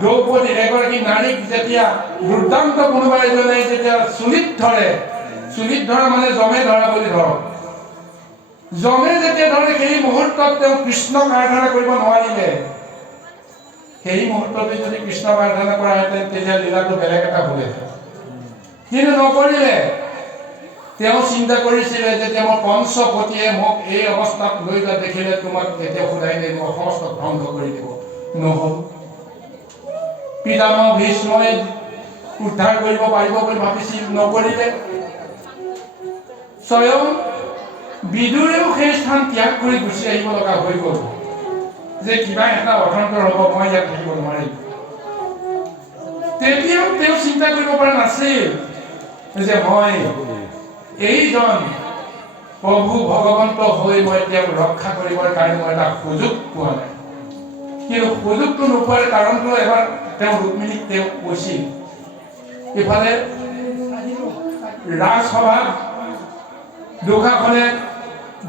দ্ৰৌপদী এগৰাকী নাৰীক যেতিয়া দুৰ্দান্ত কোনোবা এজনে যেতিয়া চুলিত ধৰে, চুলিত ধৰা মানে জমে ধৰা বুলি ধৰক, জমে যেতিয়া ধৰে, সেই মুহূৰ্তত তেওঁ কৃষ্ণক আৰাধনা কৰিব নোৱাৰিলে। সেই মুহূৰ্ততে যদি কৃষ্ণক আৰাধনা কৰাহেঁতেন তেতিয়া লীলাটো বেলেগ এটা হ'লহেঁতেন, কিন্তু নকৰিলে। তেওঁ চিন্তা কৰিছিলে যে তেওঁৰ পঞ্চপতিয়ে মোক এই অৱস্থাত লৈ যোৱা দেখিলে তোমাক এতিয়া সোধাই নিদিব, সমস্ত ধ্বংস কৰি দিব। নহ'ল। পিতামহ ভীষ্মই উদ্ধাৰ কৰিব পাৰিব বুলি ভাবিছিল, নকৰিলে। স্বয়ং বিদুৰেও সেই স্থান ত্যাগ কৰি গুচি আহিব লগা হৈ গ'ল যে কিবা এটা অৰ্থন্তৰ হ'ব, মই ইয়াত থাকিব নোৱাৰিম। তেতিয়াও তেওঁ চিন্তা কৰিব পৰা নাছিল যে মই এইজন প্ৰভু ভগৱন্ত হৈ মই তেওঁক ৰক্ষা কৰিবৰ কাৰণে মই এটা সুযোগ পোৱা নাই। কিন্তু সুযোগটো নোপোৱাৰ কাৰণটো এবাৰ তেওঁ ৰুক্মিণীক তেওঁ কৈছিল। ইফালে ৰাজসভাত দুঃশাসনে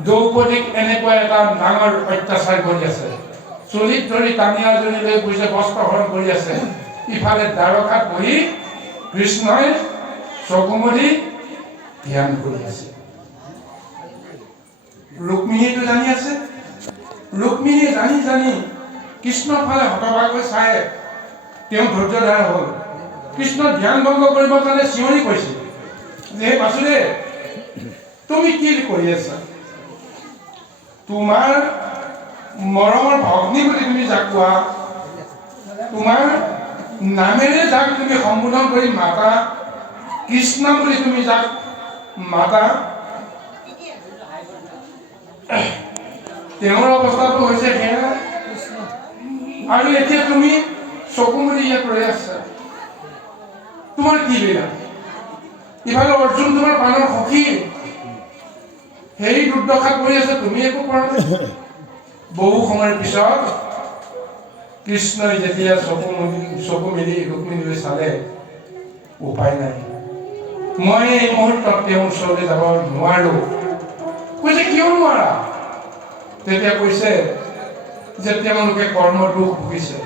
দ্ৰৌপদীক এনেকুৱা এটা ডাঙৰ অত্যাচাৰ কৰি আছে, চুলিত ধৰি টানি আজৰি লৈ গৈছে, বস্ত্ৰহৰণ কৰি আছে। ইফালে দ্বাৰকাত বহি কৃষ্ণই চকু মুদি ধ্যান কৰি আছে। ৰুক্মিণীটো জানি আছে, ৰুক্মিণী জানি কৃষ্ণৰ ফালে হতভাগ হৈ চাই তেওঁ ধৈৰ্য ধৰা হ'ল। কৃষ্ণ ধ্যান ভংগ কৰিবৰ কাৰণে চিঞৰি কৈছে যে হে বাসুদেৱ তুমি কি কৰি আছা তোমাৰ মৰমৰ ভগ্নী বুলি তুমি যাক কোৱা তোমাৰ নামেৰে যাক তুমি সম্বোধন কৰি মাতা কৃষ্ণ বুলি তুমি যাক মাতা তেওঁৰ অৱস্থাটো হৈছে সেয়া আৰু এতিয়া তুমি চকু মুদি ইয়াত ৰৈ আছা তোমাৰ কি লীলা ইফালে অৰ্জুন তোমাৰ প্ৰাণৰ সখী সেই দুৰ্দশাত পৰি আছে তুমি একো কৰা নাই বহু সময়ৰ পিছত কৃষ্ণই যেতিয়া চকু মেলি ৰুক্মিণীলৈ চালে উপায় নাই মই এই মুহূৰ্তত তেওঁৰ ওচৰলৈ যাব নোৱাৰো কৈছে কিয় নোৱাৰা তেতিয়া কৈছে যে তেওঁলোকে কৰ্ম দুখ ভুগিছে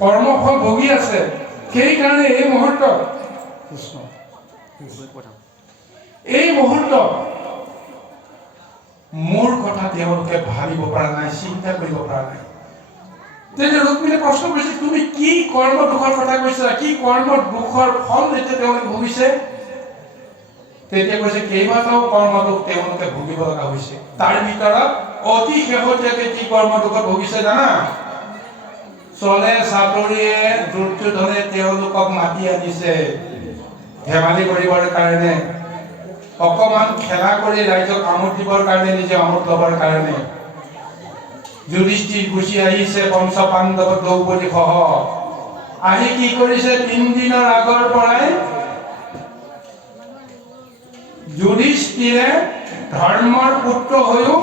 কৰ্মফল ভুগি আছে সেইকাৰণে এই মুহূৰ্তত মোৰ কথা তেওঁলোকে ভাবিব পৰা নাই চিন্তা কৰিব পৰা নাই তেতিয়া ৰুক্মিণীয়ে প্ৰশ্ন কৰিছে তুমি কি কৰ্ম দুখৰ কথা কৈছা কি কৰ্ম দুখৰ ফল এতিয়া তেওঁলোকে ভুগিছে তেতিয়া কৈছে কেইবাটাও কৰ্ম দুখ তেওঁলোকে ভুগিব লগা হৈছে তাৰ ভিতৰত অতি শেহতীয়াকৈ কি কৰ্ম দুখত ভুগিছে জানা চলে চাতৰিয়ে দুৰ্যোধনে তেওঁলোকক মাতি আনিছে ধেমালি কৰিবৰ কাৰণে অকমান খেলা কৰি ৰাইজক আমোদ দিবৰ কাৰণে নিজে আমোদ ল'বৰ কাৰণে যুধিষ্ঠিৰ গুচি আহিছে পঞ্চ পাণ্ডৱ দ্ৰৌপদী সহ আহি কি কৰিছে 3 দিনৰ আগৰ পৰাই যুধিষ্ঠিৰে ধৰ্মৰ পুত্ৰ হৈও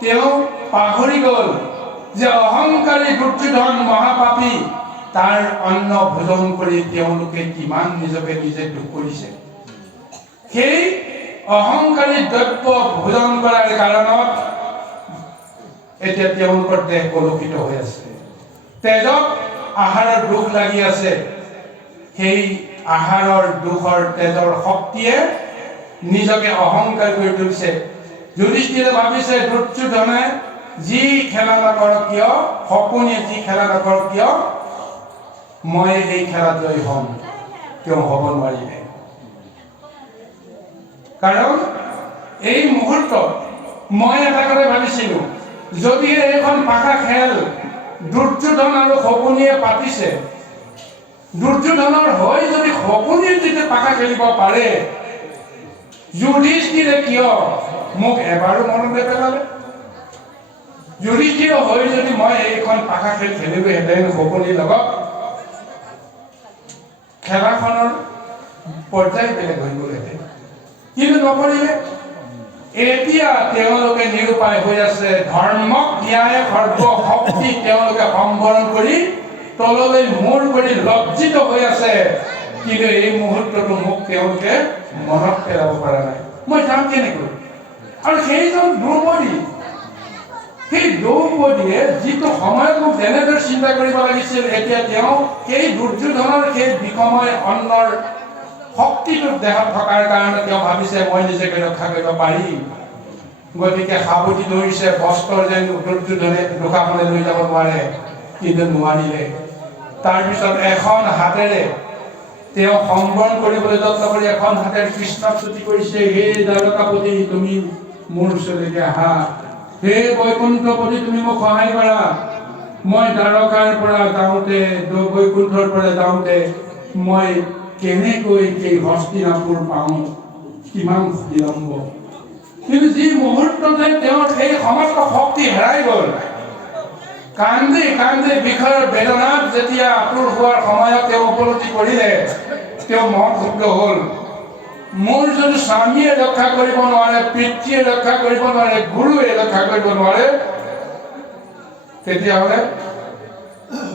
তেওঁ পাহৰি গ'ল যে অহংকাৰী দুৰ্যোধন মহাপাপী তাৰ অন্ন ভোজন কৰি তেওঁলোকে কিমান নিজকে নিজে দুখ কৰিছে সেই অহংকাৰী দ্ৰব্য ভোজন কৰাৰ কাৰণত এতিয়া তেওঁলোকৰ দেহ কলুষিত হৈ আছে তেজত আহাৰৰ দুখ লাগি আছে সেই আহাৰৰ দুখৰ তেজৰ শক্তিয়ে নিজকে অহংকাৰ কৰি তুলিছে যুধিষ্ঠিৰে ভাবিছে দুৰ্যোধনে যি খেলা নকৰক কিয় সপোনে যি খেলা নকৰক কিয় মই এই খেলাত জয়ী হ'ম তেওঁ হ'ব নোৱাৰিলে কাৰণ এই মুহূৰ্তত মই এটা কথা ভাবিছিলো যদি এইখন পাকা খেল দুৰ্যোধন আৰু সপোনিয়ে পাতিছে দুৰ্যোধনৰ হৈ যদি সপোনিয়ে যদি পাকা খেলিব পাৰে যুধিষ্ঠিৰে কিয় মোক এবাৰো মনত নেপেলালে যুধিষ্ঠিৰ হৈ যদি মই এইখন পাকা খেল খেলিলোহেঁতেন সপোনিৰ লগত খেলাখনৰ পৰ্যায় বেলেগ হৈ গ'লহেঁতেন কিন্তু নকৰিলে এতিয়া তেওঁলোকে নিৰুপায় হৈ আছে ধৰ্মক ন্যায় সৰ্ব শক্তি তেওঁলোকে সম্বৰণ কৰি তললৈ মূৰ কৰি লজ্জিত হৈ আছে কিন্তু এই মুহূৰ্তটো মোক তেওঁলোকে মনত পেলাব পৰা নাই মই যাম কেনেকৈ আৰু সেইজন দ্ৰৌপদী সেই দ্ৰৌপদীয়ে যিটো সময়ত মোক যেনেদৰে চিন্তা কৰিব লাগিছিল এতিয়া তেওঁ সেই দুৰ্যোধনৰ সেই বিষময় অন্নৰ শক্তিটো দেহত থকাৰ কাৰণে তেওঁ ভাবিছে মই নিজকে ৰক্ষা কৰিব পাৰিম গতিকে সাৱটি ধৰিছে বস্ত্ৰ যেন দুৰ্যোধনে দুখাখনে লৈ যাব নোৱাৰে কিন্তু নোৱাৰিলে তাৰপিছত এখন হাতেৰে তেওঁ সম্বৰণ কৰিবলৈ যত্ন কৰি এখন হাতেৰে কৃষ্ণক স্তুতি কৰিছে হে দ্বাৰকাপতি তুমি মোৰ ওচৰলৈকে আহা হে বৈকুণ্ঠপতি তুমি মোক সহায় কৰা মই দ্বাৰকাৰ পৰা যাওঁতে বৈকুণ্ঠৰ পৰা যাওঁতে মই কেনেকৈ এই হস্তিনাপুৰ পাওঁ কিমান বিলম্ব কিন্তু যি মুহূৰ্ততে তেওঁৰ সেই সমস্ত শক্তি হেৰাই গ'ল কান্দি কান্দি বিষয়ৰ বেদনাত যেতিয়া আতুৰ হোৱাৰ সময়ত তেওঁ উপলব্ধি কৰিলে তেওঁ মন ক্ষুব্ধ হ'ল মোৰ যদি স্বামীয়ে ৰক্ষা কৰিব নোৱাৰে পিতৃয়ে ৰক্ষা কৰিব নোৱাৰে গুৰুৱে ৰক্ষা কৰিব নোৱাৰে তেতিয়াহ'লে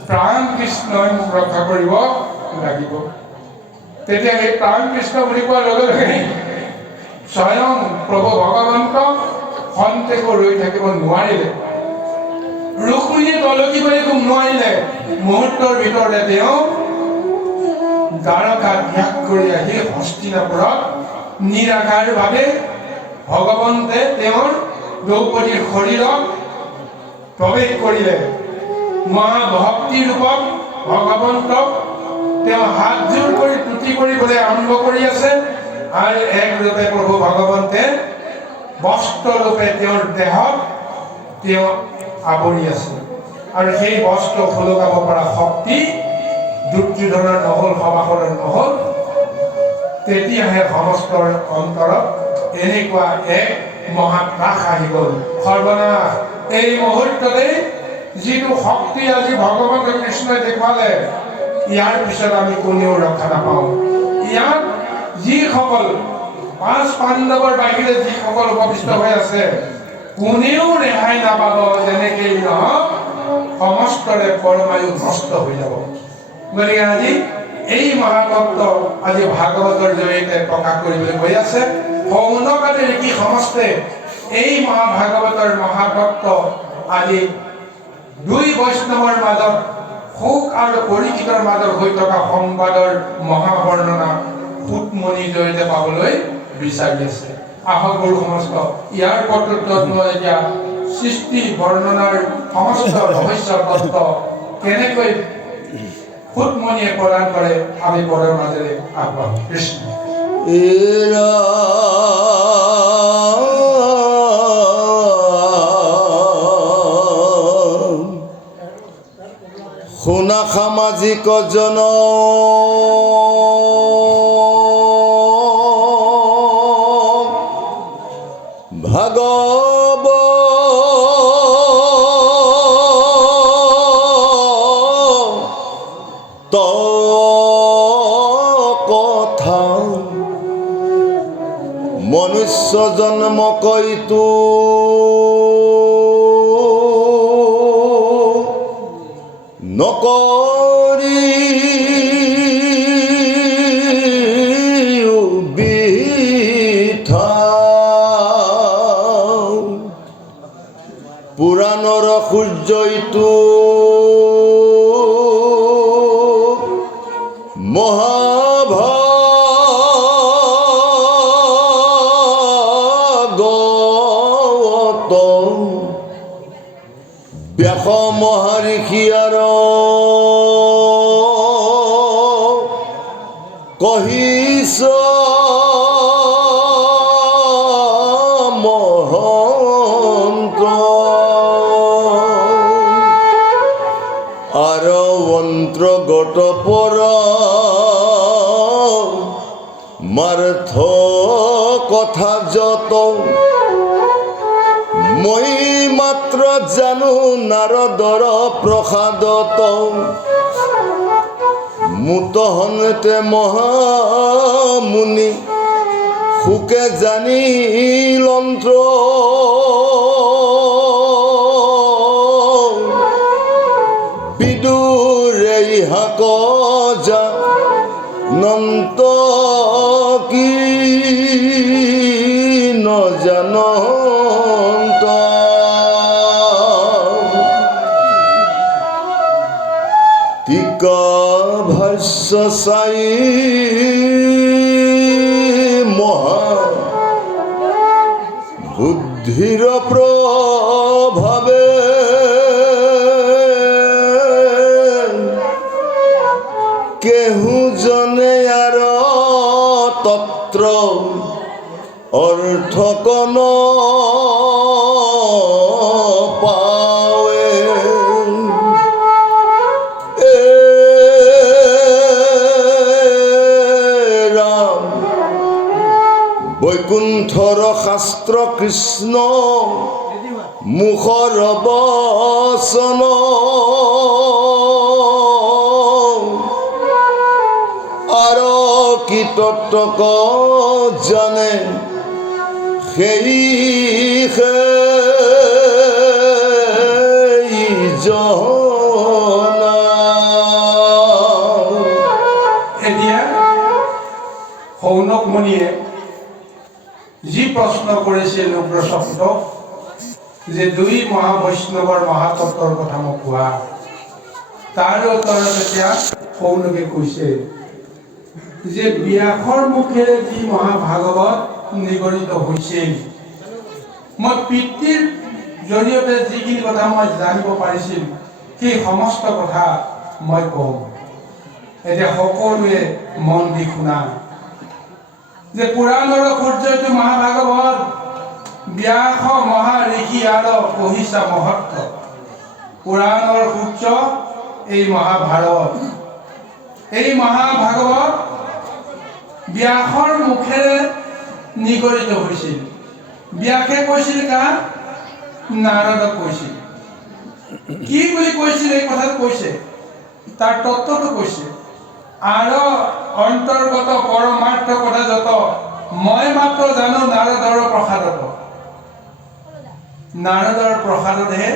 প্ৰাণ কৃষ্ণই মোক ৰক্ষা কৰিব লাগিব তেতিয়া এই প্ৰাণ কৃষ্ণ বুলি কোৱাৰ লগে লগে স্বয়ং প্ৰভু ভগৱন্ত খন্তেকো ৰৈ থাকিব নোৱাৰিলে ৰুক্মিণীয়ে তলকিব একো নোৱাৰিলে মুহূৰ্তৰ ভিতৰতে তেওঁ দ্বাৰকা ত্যাগ কৰি আহি হস্তিনাপুৰত নিৰাকাৰভাৱে ভগৱন্তে তেওঁৰ দ্ৰৌপদীৰ শৰীৰত প্ৰৱেশ কৰিলে মহাভক্তি ৰূপত ভগৱন্তক তেওঁ হাতযোৰ কৰি তুতি কৰিবলৈ আৰম্ভ কৰি আছে আৰু এক ৰূপে প্ৰভু ভগৱন্তে বস্ত্ৰ ৰূপে তেওঁৰ দেহত তেওঁ আৱৰি আছে আৰু সেই বস্ত্ৰ খুলকাব পৰা শক্তি দুৰ্যোধনৰ নহল, সভাসদৰ নহল। তেতিয়াহে সমস্তৰ অন্তৰত এনেকুৱা এক মহাত্ৰাস আহি গ'ল। সৰ্বনাশ! এই মুহূৰ্ততে যিটো শক্তি আজি ভগৱান কৃষ্ণই দেখুৱালে, ইয়াৰ পিছত আমি কোনেও ৰক্ষা নাপাওঁ। ইয়াত যিসকল পাঁচ পাণ্ডৱৰ বাহিৰে যিসকল উপবিষ্ট হৈ আছে, কোনেও ৰেহাই নাপাব। যেনেকেই নহওক সমস্তৰে পৰমায়ু নষ্ট হৈ যাব। গতিকে আজি এই মহাতত্ত্ব আজি ভাগৱতৰ জৰিয়তে প্ৰকাশ কৰিবলৈ গৈ আছে। সৌনকাদি ঋষি সমস্তে এই মহাভাগৱতৰ মহাতত্ত্ব আজি দুই বৈষ্ণৱৰ মাজত সুখ আৰু পৰিচিতৰ মাজত হৈ থকা সংবাদৰ মহাবৰ্ণনা সুতমণিৰ জৰিয়তে পাবলৈ বিচাৰি আছে। আহক গুৰু সমস্ত ইয়াৰ পট্টত এতিয়া সৃষ্টি বৰ্ণনাৰ সমস্ত ৰহস্য তত্ত্ব কেনেকৈ সুতমণিয়ে প্ৰদান কৰে আমি পদৰ মাজেৰে আগবাঢ়ো। কৃষ্ণ শুনা সামাজিক জন ভাগৱত কথা মনুষ্য জন্ম কৈতো নকৰি বিথা পুৰাণৰ সূৰ্যইটো মহাভাগৱত ব্যাস মহৰ্ষি আৰু কহিছ মহন্ত আৰু অন্তৰ্গত পৰ মাৰ্থ কথা যত মই মাত্ৰ জানো নাৰদৰ প্ৰসাদত মুতহনতে মহামুনি সুকে জানিলন্ত্ৰ বিদুৰে ইহাক জানন্ত কি নজানন্ত টিকা ভাষ্য চাই মহা বুদ্ধিৰ প্ৰভাৱে কেহু জনে আৰ তত্ৰ অৰ্থ কোন পাৱে ৰাম বৈকুণ্ঠৰ শাস্ত্ৰ কৃষ্ণ মুখৰ বচন আৰু কি তত্ত্বক জানে সেই জনা। এতিয়া সৌনক মুনিয়ে যি প্ৰশ্ন কৰিছিল উগ্ৰশব্দক যে দুই মহাবৈষ্ণৱৰ মহাতত্বৰ কথা মোক কোৱা, তাৰ উত্তৰত এতিয়া সৌনকে কৈছে যে ব্যাসৰ মুখেৰে যি মহাভাগৱত নিগৰিত হৈছিল, মই পিতৃৰ জৰিয়তে যিখিনি কথা মই জানিব পাৰিছিল সেই সমস্ত কথা মই কম। এতিয়া সকলোৱে মন দি শুনা যে পুৰাণৰ সূৰ্যটো মহাভাগৱত ব্যাস মহাঋষি আৰু কহিছা মহত্ব পুৰাণৰ সূৰ্য এই মহাভাৰত এই মহাভাগৱত ব্যাসৰ মুখেৰে নিগৰিত হৈছিল ব্যাসে কৈছিল কাক নাৰদক কৈছিল কি বুলি কৈছিল এই কথাটো কৈছে তাৰ তত্ত্বটো কৈছে আৰু অন্তৰ্গত পৰমাৰ্থ কথা যত মই মাত্ৰ জানো নাৰদৰ প্ৰসাদতহে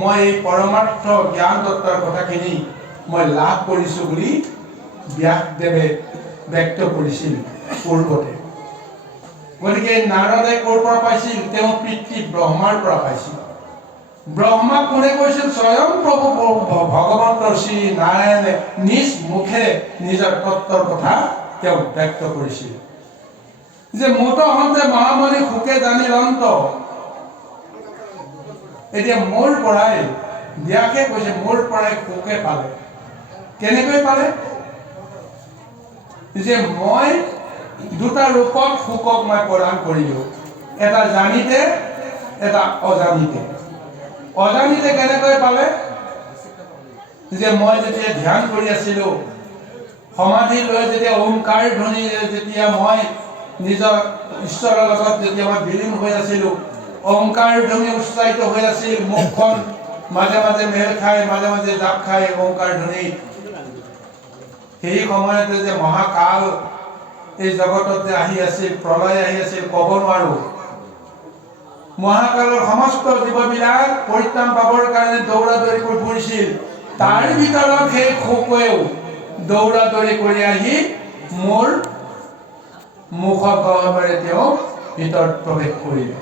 মই এই পৰমাৰ্থ জ্ঞান তত্ত্বৰ কথাখিনি মই লাভ কৰিছোঁ বুলি ব্যাসদেৱে ব্যক্ত কৰিছিল পূৰ্বতে গতিকে নাৰদে ক'ৰ পৰা পাইছিল তেওঁ পিতৃ ব্ৰহ্মাৰ পৰা পাইছিল ব্ৰহ্মা কোনে কৈছিল স্বয়ং প্ৰভু ভগৱন্ত শ্ৰী নাৰায়ণে নিজ মুখেৰে নিজৰ তত্ত্বৰ কথা তেওঁ ব্যক্ত কৰিছিল যে মোট হন্তে মহামণি সুখে জানিল অন্ত এতিয়া মোৰ পৰাই ব্যাসে কৈছে মোৰ পৰাই সুখে পালে কেনেকৈ পালে যে মই দুটা ৰূপত সুখক মই প্ৰদান কৰিলোঁ এটা জানিতে এটা অজানিতে অজানিতে কেনেকৈ পালে যে মই যেতিয়া ধ্যান কৰি আছিলোঁ সমাধি লৈ যেতিয়া ওমকাৰ ধ্বনি যেতিয়া মই নিজৰ ঈশ্বৰৰ লগত যেতিয়া মই বিলীন হৈ আছিলোঁ ওমকাৰ ধ্বনি উচ্চাৰিত হৈ আছিল মুখখন মাজে মাজে মেল খাই মাজে মাজে জাপ খাই ওমকাৰ ধ্বনি সেই সময়তে যে মহাকাল এই জগতত যে আহি আছিল প্ৰলয় আহি আছিল ক'ব নোৱাৰোঁ মহাকালৰ সমস্ত জীৱবিলাক পৰিত্ৰাণ পাবৰ কাৰণে দৌৰা দৌৰি কৰি ফুৰিছিল তাৰ ভিতৰত সেই সুখেও দৌৰা দৌৰি কৰি আহি মোৰ মুখৰ গহ্বৰেৰে তেওঁ ভিতৰত প্ৰৱেশ কৰিলে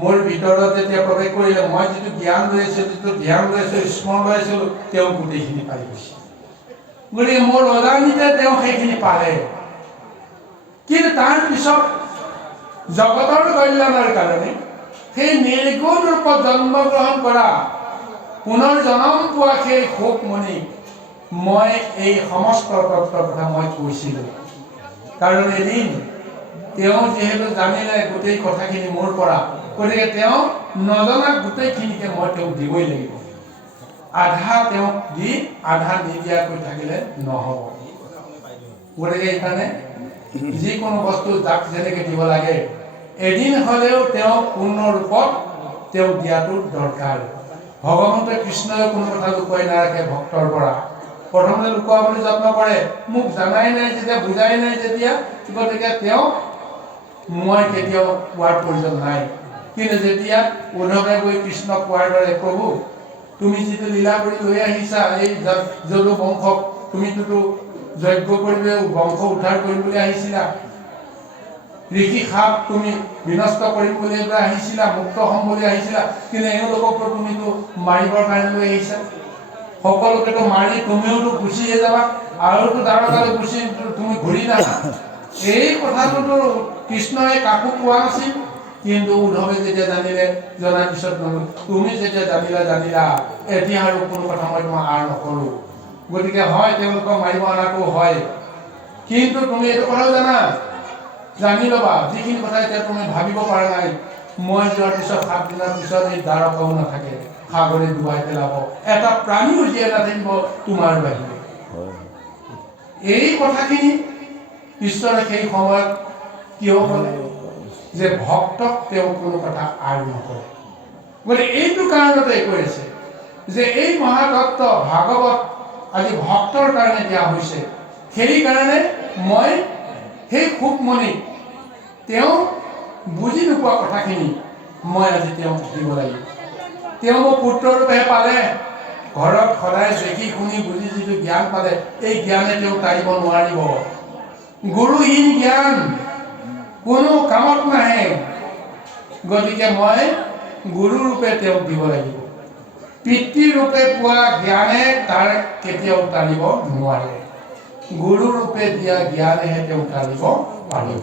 মোৰ ভিতৰত যেতিয়া প্ৰৱেশ কৰিলে মই যিটো জ্ঞান লৈ আছিলোঁ যিটো ধ্যান লৈ আছিলোঁ স্মৰণ লৈ আছিলোঁ তেওঁ গোটেইখিনি পাই গৈছে গতিকে মোৰ অজানিতে তেওঁ সেইখিনি পালে কিন্তু তাৰ পিছত জগতৰ কল্যাণৰ কাৰণে সেই নিৰ্গুণ ৰূপত জন্মগ্ৰহণ কৰা পুনৰ জন্ম পোৱা সেই সুখমণি মই এই সমস্ত তত্ত্বৰ কথা মই কৈছিলোঁ কাৰণ এদিন তেওঁ যিহেতু জানিলে গোটেই কথাখিনি মোৰ পৰা গতিকে তেওঁ নজনা গোটেইখিনিকে মই তেওঁক দিবই লাগিব আধা তেওঁক দি আধা নিদিয়াকৈ থাকিলে নহ'ব গতিকে এইকাৰণে যিকোনো বস্তু যাক যেনেকৈ দিব লাগে এদিন হ'লেও তেওঁ পূৰ্ণ ৰূপত তেওঁ দিয়াটো দৰকাৰ ভগৱন্ত কৃষ্ণই কোনো কথা লুকুৱাই নাৰাখে ভক্তৰ পৰা প্ৰথমতে লুকুৱাবলৈ যত্ন কৰে মোক জনাই নাই যেতিয়া বুজাই নাই যেতিয়া গতিকে তেওঁ মই কেতিয়াও কোৱাৰ প্ৰয়োজন নাই কিন্তু যেতিয়া উদ্ধৱে গৈ কৃষ্ণক কোৱাৰ দৰে প্ৰভু তুমি যিটো লীলা কৰি লৈ আহিছা এই যদু বংশক তুমিতো যজ্ঞ কৰিলে বংশ উদ্ধাৰ কৰিবলৈ আহিছিলা ঋষি সাপ তুমি বিনষ্ট কৰিম বুলি আহিছিলা মুক্ত হ'ম বুলি আহিছিলা কিন্তু এওঁলোককতো তুমিতো মাৰিবৰ কাৰণে লৈ আহিছা সকলোকেতো মাৰি তুমিওতো গুচিয়ে যাবা আৰুতো দ্বাৰকালৈ গুচি তুমি ঘূৰি নাহা এই কথাটোতো কৃষ্ণই কাকো কোৱা নাছিল কিন্তু উদ্ধৱে যেতিয়া জানিলে জনাৰ পিছত তুমি যেতিয়া জানিলা এতিয়া আৰু কোনো কথা মই তোমাক আৰ নকৰোঁ গতিকে হয় তেওঁলোকক মাৰিব অনাটো হয় কিন্তু তুমি এইটো কথাও জানি ল'বা যিখিনি কথা এতিয়া তুমি ভাবিব পৰা নাই মই যোৱাৰ পিছত 7 দিনৰ পিছত এই দ্বাৰকাও নাথাকে সাগৰে ডুবাই পেলাব এটা প্ৰাণীও জীয়াই নাথাকিব তোমাৰ বাহিৰে এই কথাখিনি ঈশ্বৰে সেই সময়ত কিয় ক'লে যে ভক্তক তেওঁ কোনো কথা আৰ নকৰে গতিকে এইটো কাৰণতে কৈছে যে এই মহাতত্ত্ব ভাগৱত আজি ভক্তৰ কাৰণে দিয়া হৈছে সেইকাৰণে মই সেই সুখমণিক তেওঁ বুজি নোপোৱা কথাখিনি মই আজি তেওঁক দিব লাগিব তেওঁ মোক পুত্ৰৰূপেহে পালে ঘৰত সদায় দেখি শুনি বুজি যিটো জ্ঞান পালে এই জ্ঞানে তেওঁ তাৰিব নোৱাৰিব গুৰুহীন জ্ঞান কোনো কামত নাহে গতিকে মই গুৰুৰূপে তেওঁক দিব লাগিব পিতৃৰূপে পোৱা জ্ঞানে তাৰ কেতিয়াও তাৰিব নোৱাৰে গুৰুৰূপে দিয়া জ্ঞানেহে তেওঁ তাৰিব পাৰিব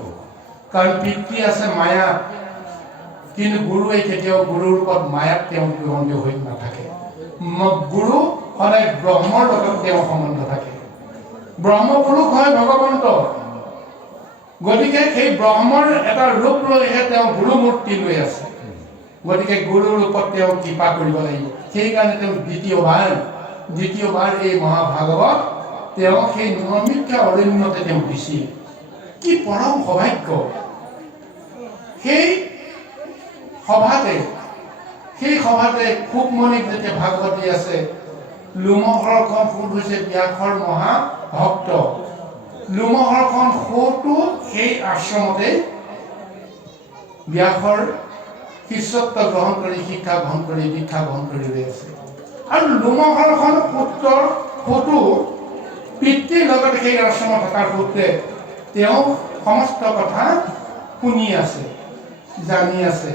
কাৰণ পিতৃ আছে মায়া কিন্তু গুৰুৱে কেতিয়াও গুৰুৰ ৰূপত মায়াত তেওঁ বন্দী হৈ নাথাকে গুৰু সদায় ব্ৰহ্মৰ লগত তেওঁ সম্বন্ধ থাকে। ব্ৰহ্মপুৰুষ হয় ভগৱন্ত, গতিকে সেই ব্ৰহ্মৰ এটা ৰূপ লৈহে তেওঁ গুৰু মূৰ্তি লৈ আছে। গতিকে গুৰু ৰূপত তেওঁ কৃপা কৰিব লাগিব। সেইকাৰণে তেওঁ দ্বিতীয়বাৰ এই মহাভাগৱত তেওঁ সেই নৈমিষা অৰণ্যতে তেওঁ দিছিল। কি পৰম সৌভাগ্য! সেই সভাতে খুবমণিক যেতিয়া ভাগৱত দি আছে, লোমহৰ্ষণ সুৰ হৈছে ব্যাসৰ মহাভক্ত। লোমহৰ্ষণ সুৰটো সেই আশ্ৰমতে ব্যাসৰ শিষ্যত্ব গ্ৰহণ কৰি শিক্ষা গ্ৰহণ কৰি দীক্ষা গ্ৰহণ কৰি ৰৈ আছে। আৰু লোমহৰ্ষণ পুত্ৰৰ সুৰটো পিতৃৰ লগতে সেই আশ্ৰমত থকাৰ সূত্ৰে তেওঁ সমস্ত কথা শুনি আছে, জানি আছে,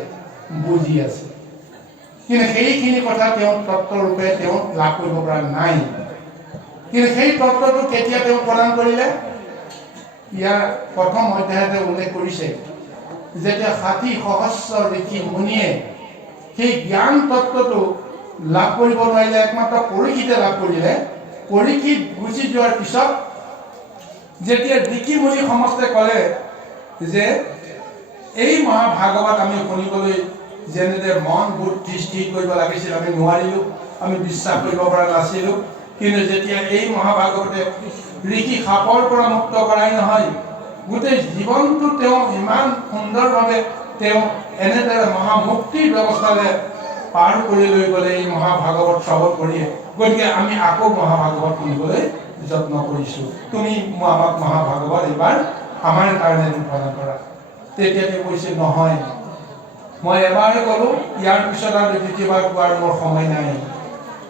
বুজি আছে। কিন্তু সেইখিনি কথা তেওঁ তত্ত্বৰূপে তেওঁ লাভ কৰিব পৰা নাই। কিন্তু সেই তত্ত্বটো কেতিয়া তেওঁ প্ৰদান কৰিলে? ইয়াৰ প্ৰথম অধ্যায়তে উল্লেখ কৰিছে, যেতিয়া ৬০,০০০ ঋষি মুনিয়ে সেই জ্ঞান তত্ত্বটো লাভ কৰিব নোৱাৰিলে, একমাত্ৰ পৰীক্ষিতে লাভ কৰিলে। পৰীক্ষিত গুচি যোৱাৰ পিছত যেতিয়া ঋষি মুনি সমস্তে ক'লে যে এই মহাভাগৱত আমি শুনিবলৈ যেনেদৰে মন বুদ্ধি স্থিৰ কৰিব লাগিছিল, আমি নোৱাৰিলোঁ, আমি বিশ্বাস কৰিব পৰা নাছিলোঁ। কিন্তু যেতিয়া এই মহাভাগৱতে ঋষি সাপৰ পৰা মুক্ত কৰাই নহয়, গোটেই জীৱনটো তেওঁ ইমান সুন্দৰভাৱে তেওঁ এনেদৰে মহামুক্তিৰ ব্যৱস্থাৰে পাৰ কৰি লৈ গ'লে এই মহাভাগৱত শ্ৰৱণ কৰিয়ে। গতিকে আমি আকৌ মহাভাগৱত শুনিবলৈ যত্ন কৰিছোঁ। তুমি আমাক মহাভাগৱত এইবাৰ আমাৰ কাৰণে প্ৰদান কৰা। তেতিয়া তেওঁ কৈছে, নহয়, মই এবাৰ ক'লোঁ, ইয়াৰ পিছত আৰু দ্বিতীয়বাৰ কোৱাৰ মোৰ সময় নাই।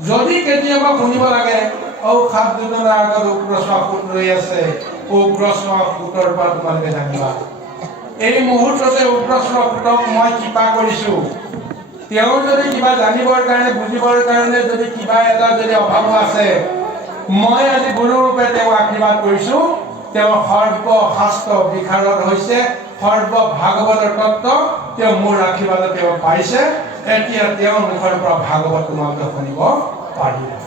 যদি কেতিয়াবা শুনিব লাগে, সাত দুজনৰ আগত উগ্ৰশ্বা সুত ৰৈ আছে, উগ্ৰশ্বা সুতৰ পৰা তোমালোকে জানিবা। এই মুহূৰ্ততে উগ্ৰশ্বা সুতক মই কৃপা কৰিছোঁ। তেওঁ যদি কিবা জানিবৰ কাৰণে, বুজিবৰ কাৰণে যদি কিবা এটা যদি অভাৱ আছে, মই আজি গুৰুৰূপে তেওঁক আশীৰ্বাদ কৰিছোঁ। তেওঁ সৰ্বশাস্ত্ৰ বিশাৰদ হৈছে, সৰ্বভাগৱতৰ তত্ত্ব তেওঁ মোৰ আশীৰ্বাদত তেওঁ পাইছে। এতিয়া তেওঁৰ মুখৰ পৰা ভাগৱত তোমালোকে শুনিব পাৰিবা।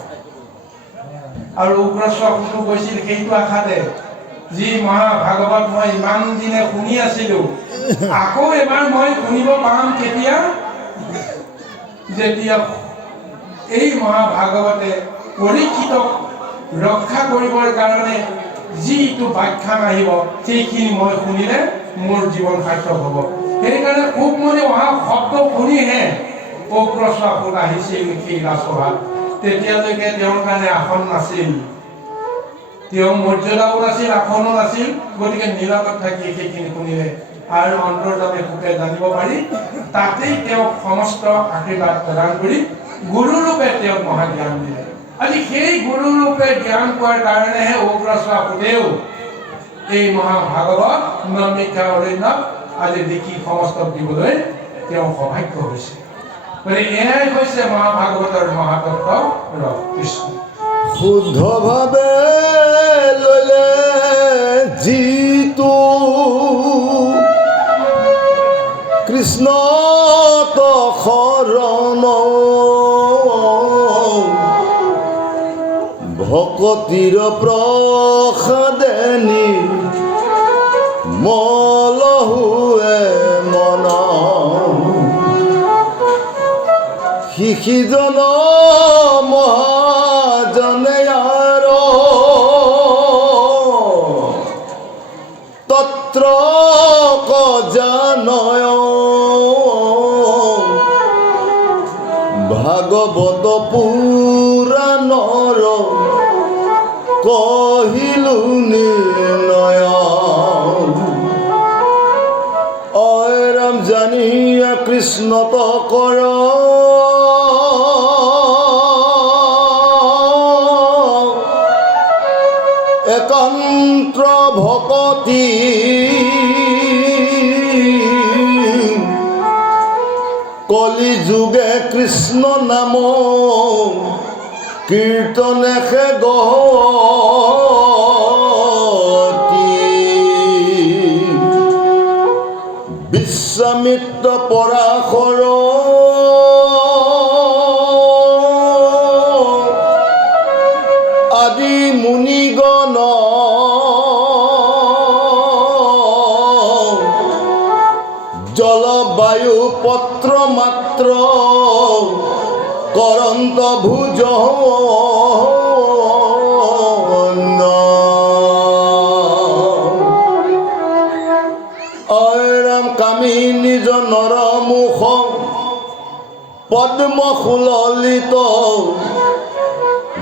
আৰু উগ্ৰশ্বা সুতো গৈছিল সেইটো আশাতে, যি মহাভাগৱত মই ইমান দিনে শুনি আছিলোঁ, আকৌ এবাৰ মই শুনিব পাম কেতিয়া? যেতিয়া এই মহাভাগৱতে পৰীক্ষিতক ৰক্ষা কৰিবৰ কাৰণে যিটো ব্যাখ্যান আহিব, সেইখিনি মই শুনিলে মোৰ জীৱন সাৰ্থক হ'ব। সেইকাৰণে খুবমণি অহা শব্দ শুনিহে উগ্ৰশ্বা সুত আহিছিল সেই ৰাজসভাত। তেতিয়ালৈকে তেওঁৰ কাৰণে আসন নাছিল, তেওঁ মৰ্যাদাও নাছিল, আসনো নাছিল। গতিকে নিলগত থাকি সেইখিনি শুনিলে আৰু অন্তৰ্জামে সুখে জানিব পাৰি। তাতেই তেওঁক সমস্ত আশীৰ্বাদ প্ৰদান কৰি গুৰুৰূপে তেওঁক মহাজ্ঞান দিলে। আজি সেই গুৰুৰূপে জ্ঞান পোৱাৰ কাৰণেহে উগ্ৰশ্বা সুতেও এই মহাভাগৱত নৈমিষা অৰণ্যত আজি লিখি সমস্তক দিবলৈ তেওঁ সৌভাগ্য হৈছে। গতিকে এয়াই হৈছে মহাভাগৱতৰ মহাতত্ত্ব ৰস কৃষ্ণ। শুদ্ধভাৱে ল'লে যিটো কৃষ্ণ শৰণ, ভকতিৰ প্ৰসাদেনি মলহুৱে মন, শিষিজন মহাজনে আৰু তত্ৰ জানয়, ভাগৱত পুৰাণৰ কহিলো নিৰ্ণয়, অৰাম জানিয়া কৃষ্ণ কৰ, একান্ত ভকতি কলি যুগে কৃষ্ণ নাম কীৰ্তনে সে গতি, বিশ্বামিত্ৰ পৰাশৰ পত্র মাত্র করন্ত ভুজ অয়রাম কামি নিজ নরমুখ পদ্ম সুললিত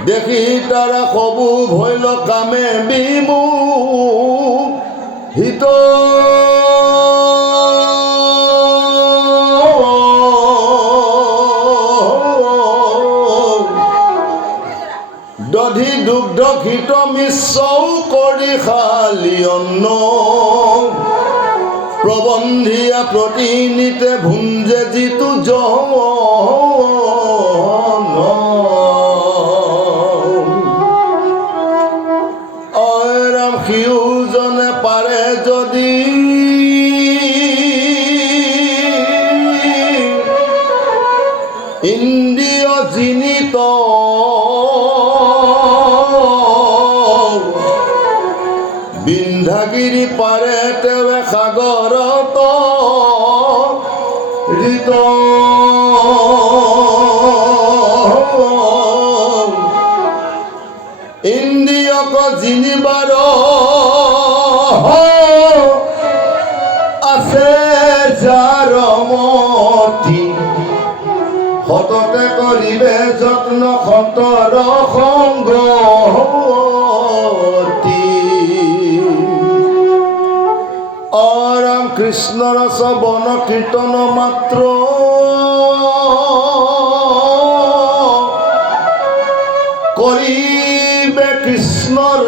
দেখি তারা কবু ভৈল কামে বিমোহিত দধি দুগ্ধ ঘৃত মিশ্ৰও কৰি খালি অন্ন প্ৰবন্ধিয়া প্ৰতিনিতে ভুঞ্জে যিটো জন অয়ৰাম সিউজনে পাৰে যদি ইন্দ্ৰিয় জিনিত বিন্ধ্যাগিৰি পাৰে তেৱে সাগৰত ঋত ইন্দ্ৰিয়ক জিনিবাৰ আছে যাৰ মতি সততে কৰিবে যত্ন সতৰ সংগতি অৰাম কৃষ্ণৰ শ্ৰৱণ কীৰ্তন মাত্ৰ কৰিবে কৃষ্ণৰ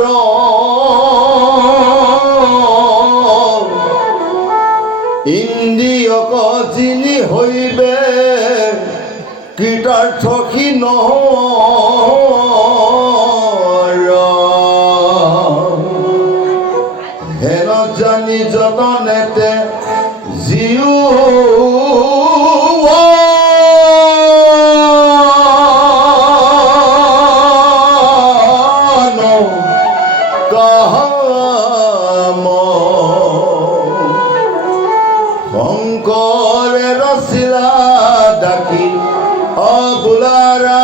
ইন্দ্ৰিয়ক যিনি হৈবে কৃতাৰ্থহীন হেন জানি যতনেতে জিও শংকৰে ৰচিলা ডাকি অবুলাৰা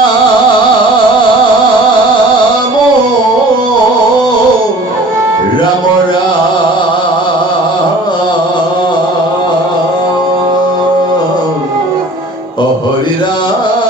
ৰাম ৰাম হৰি ৰাম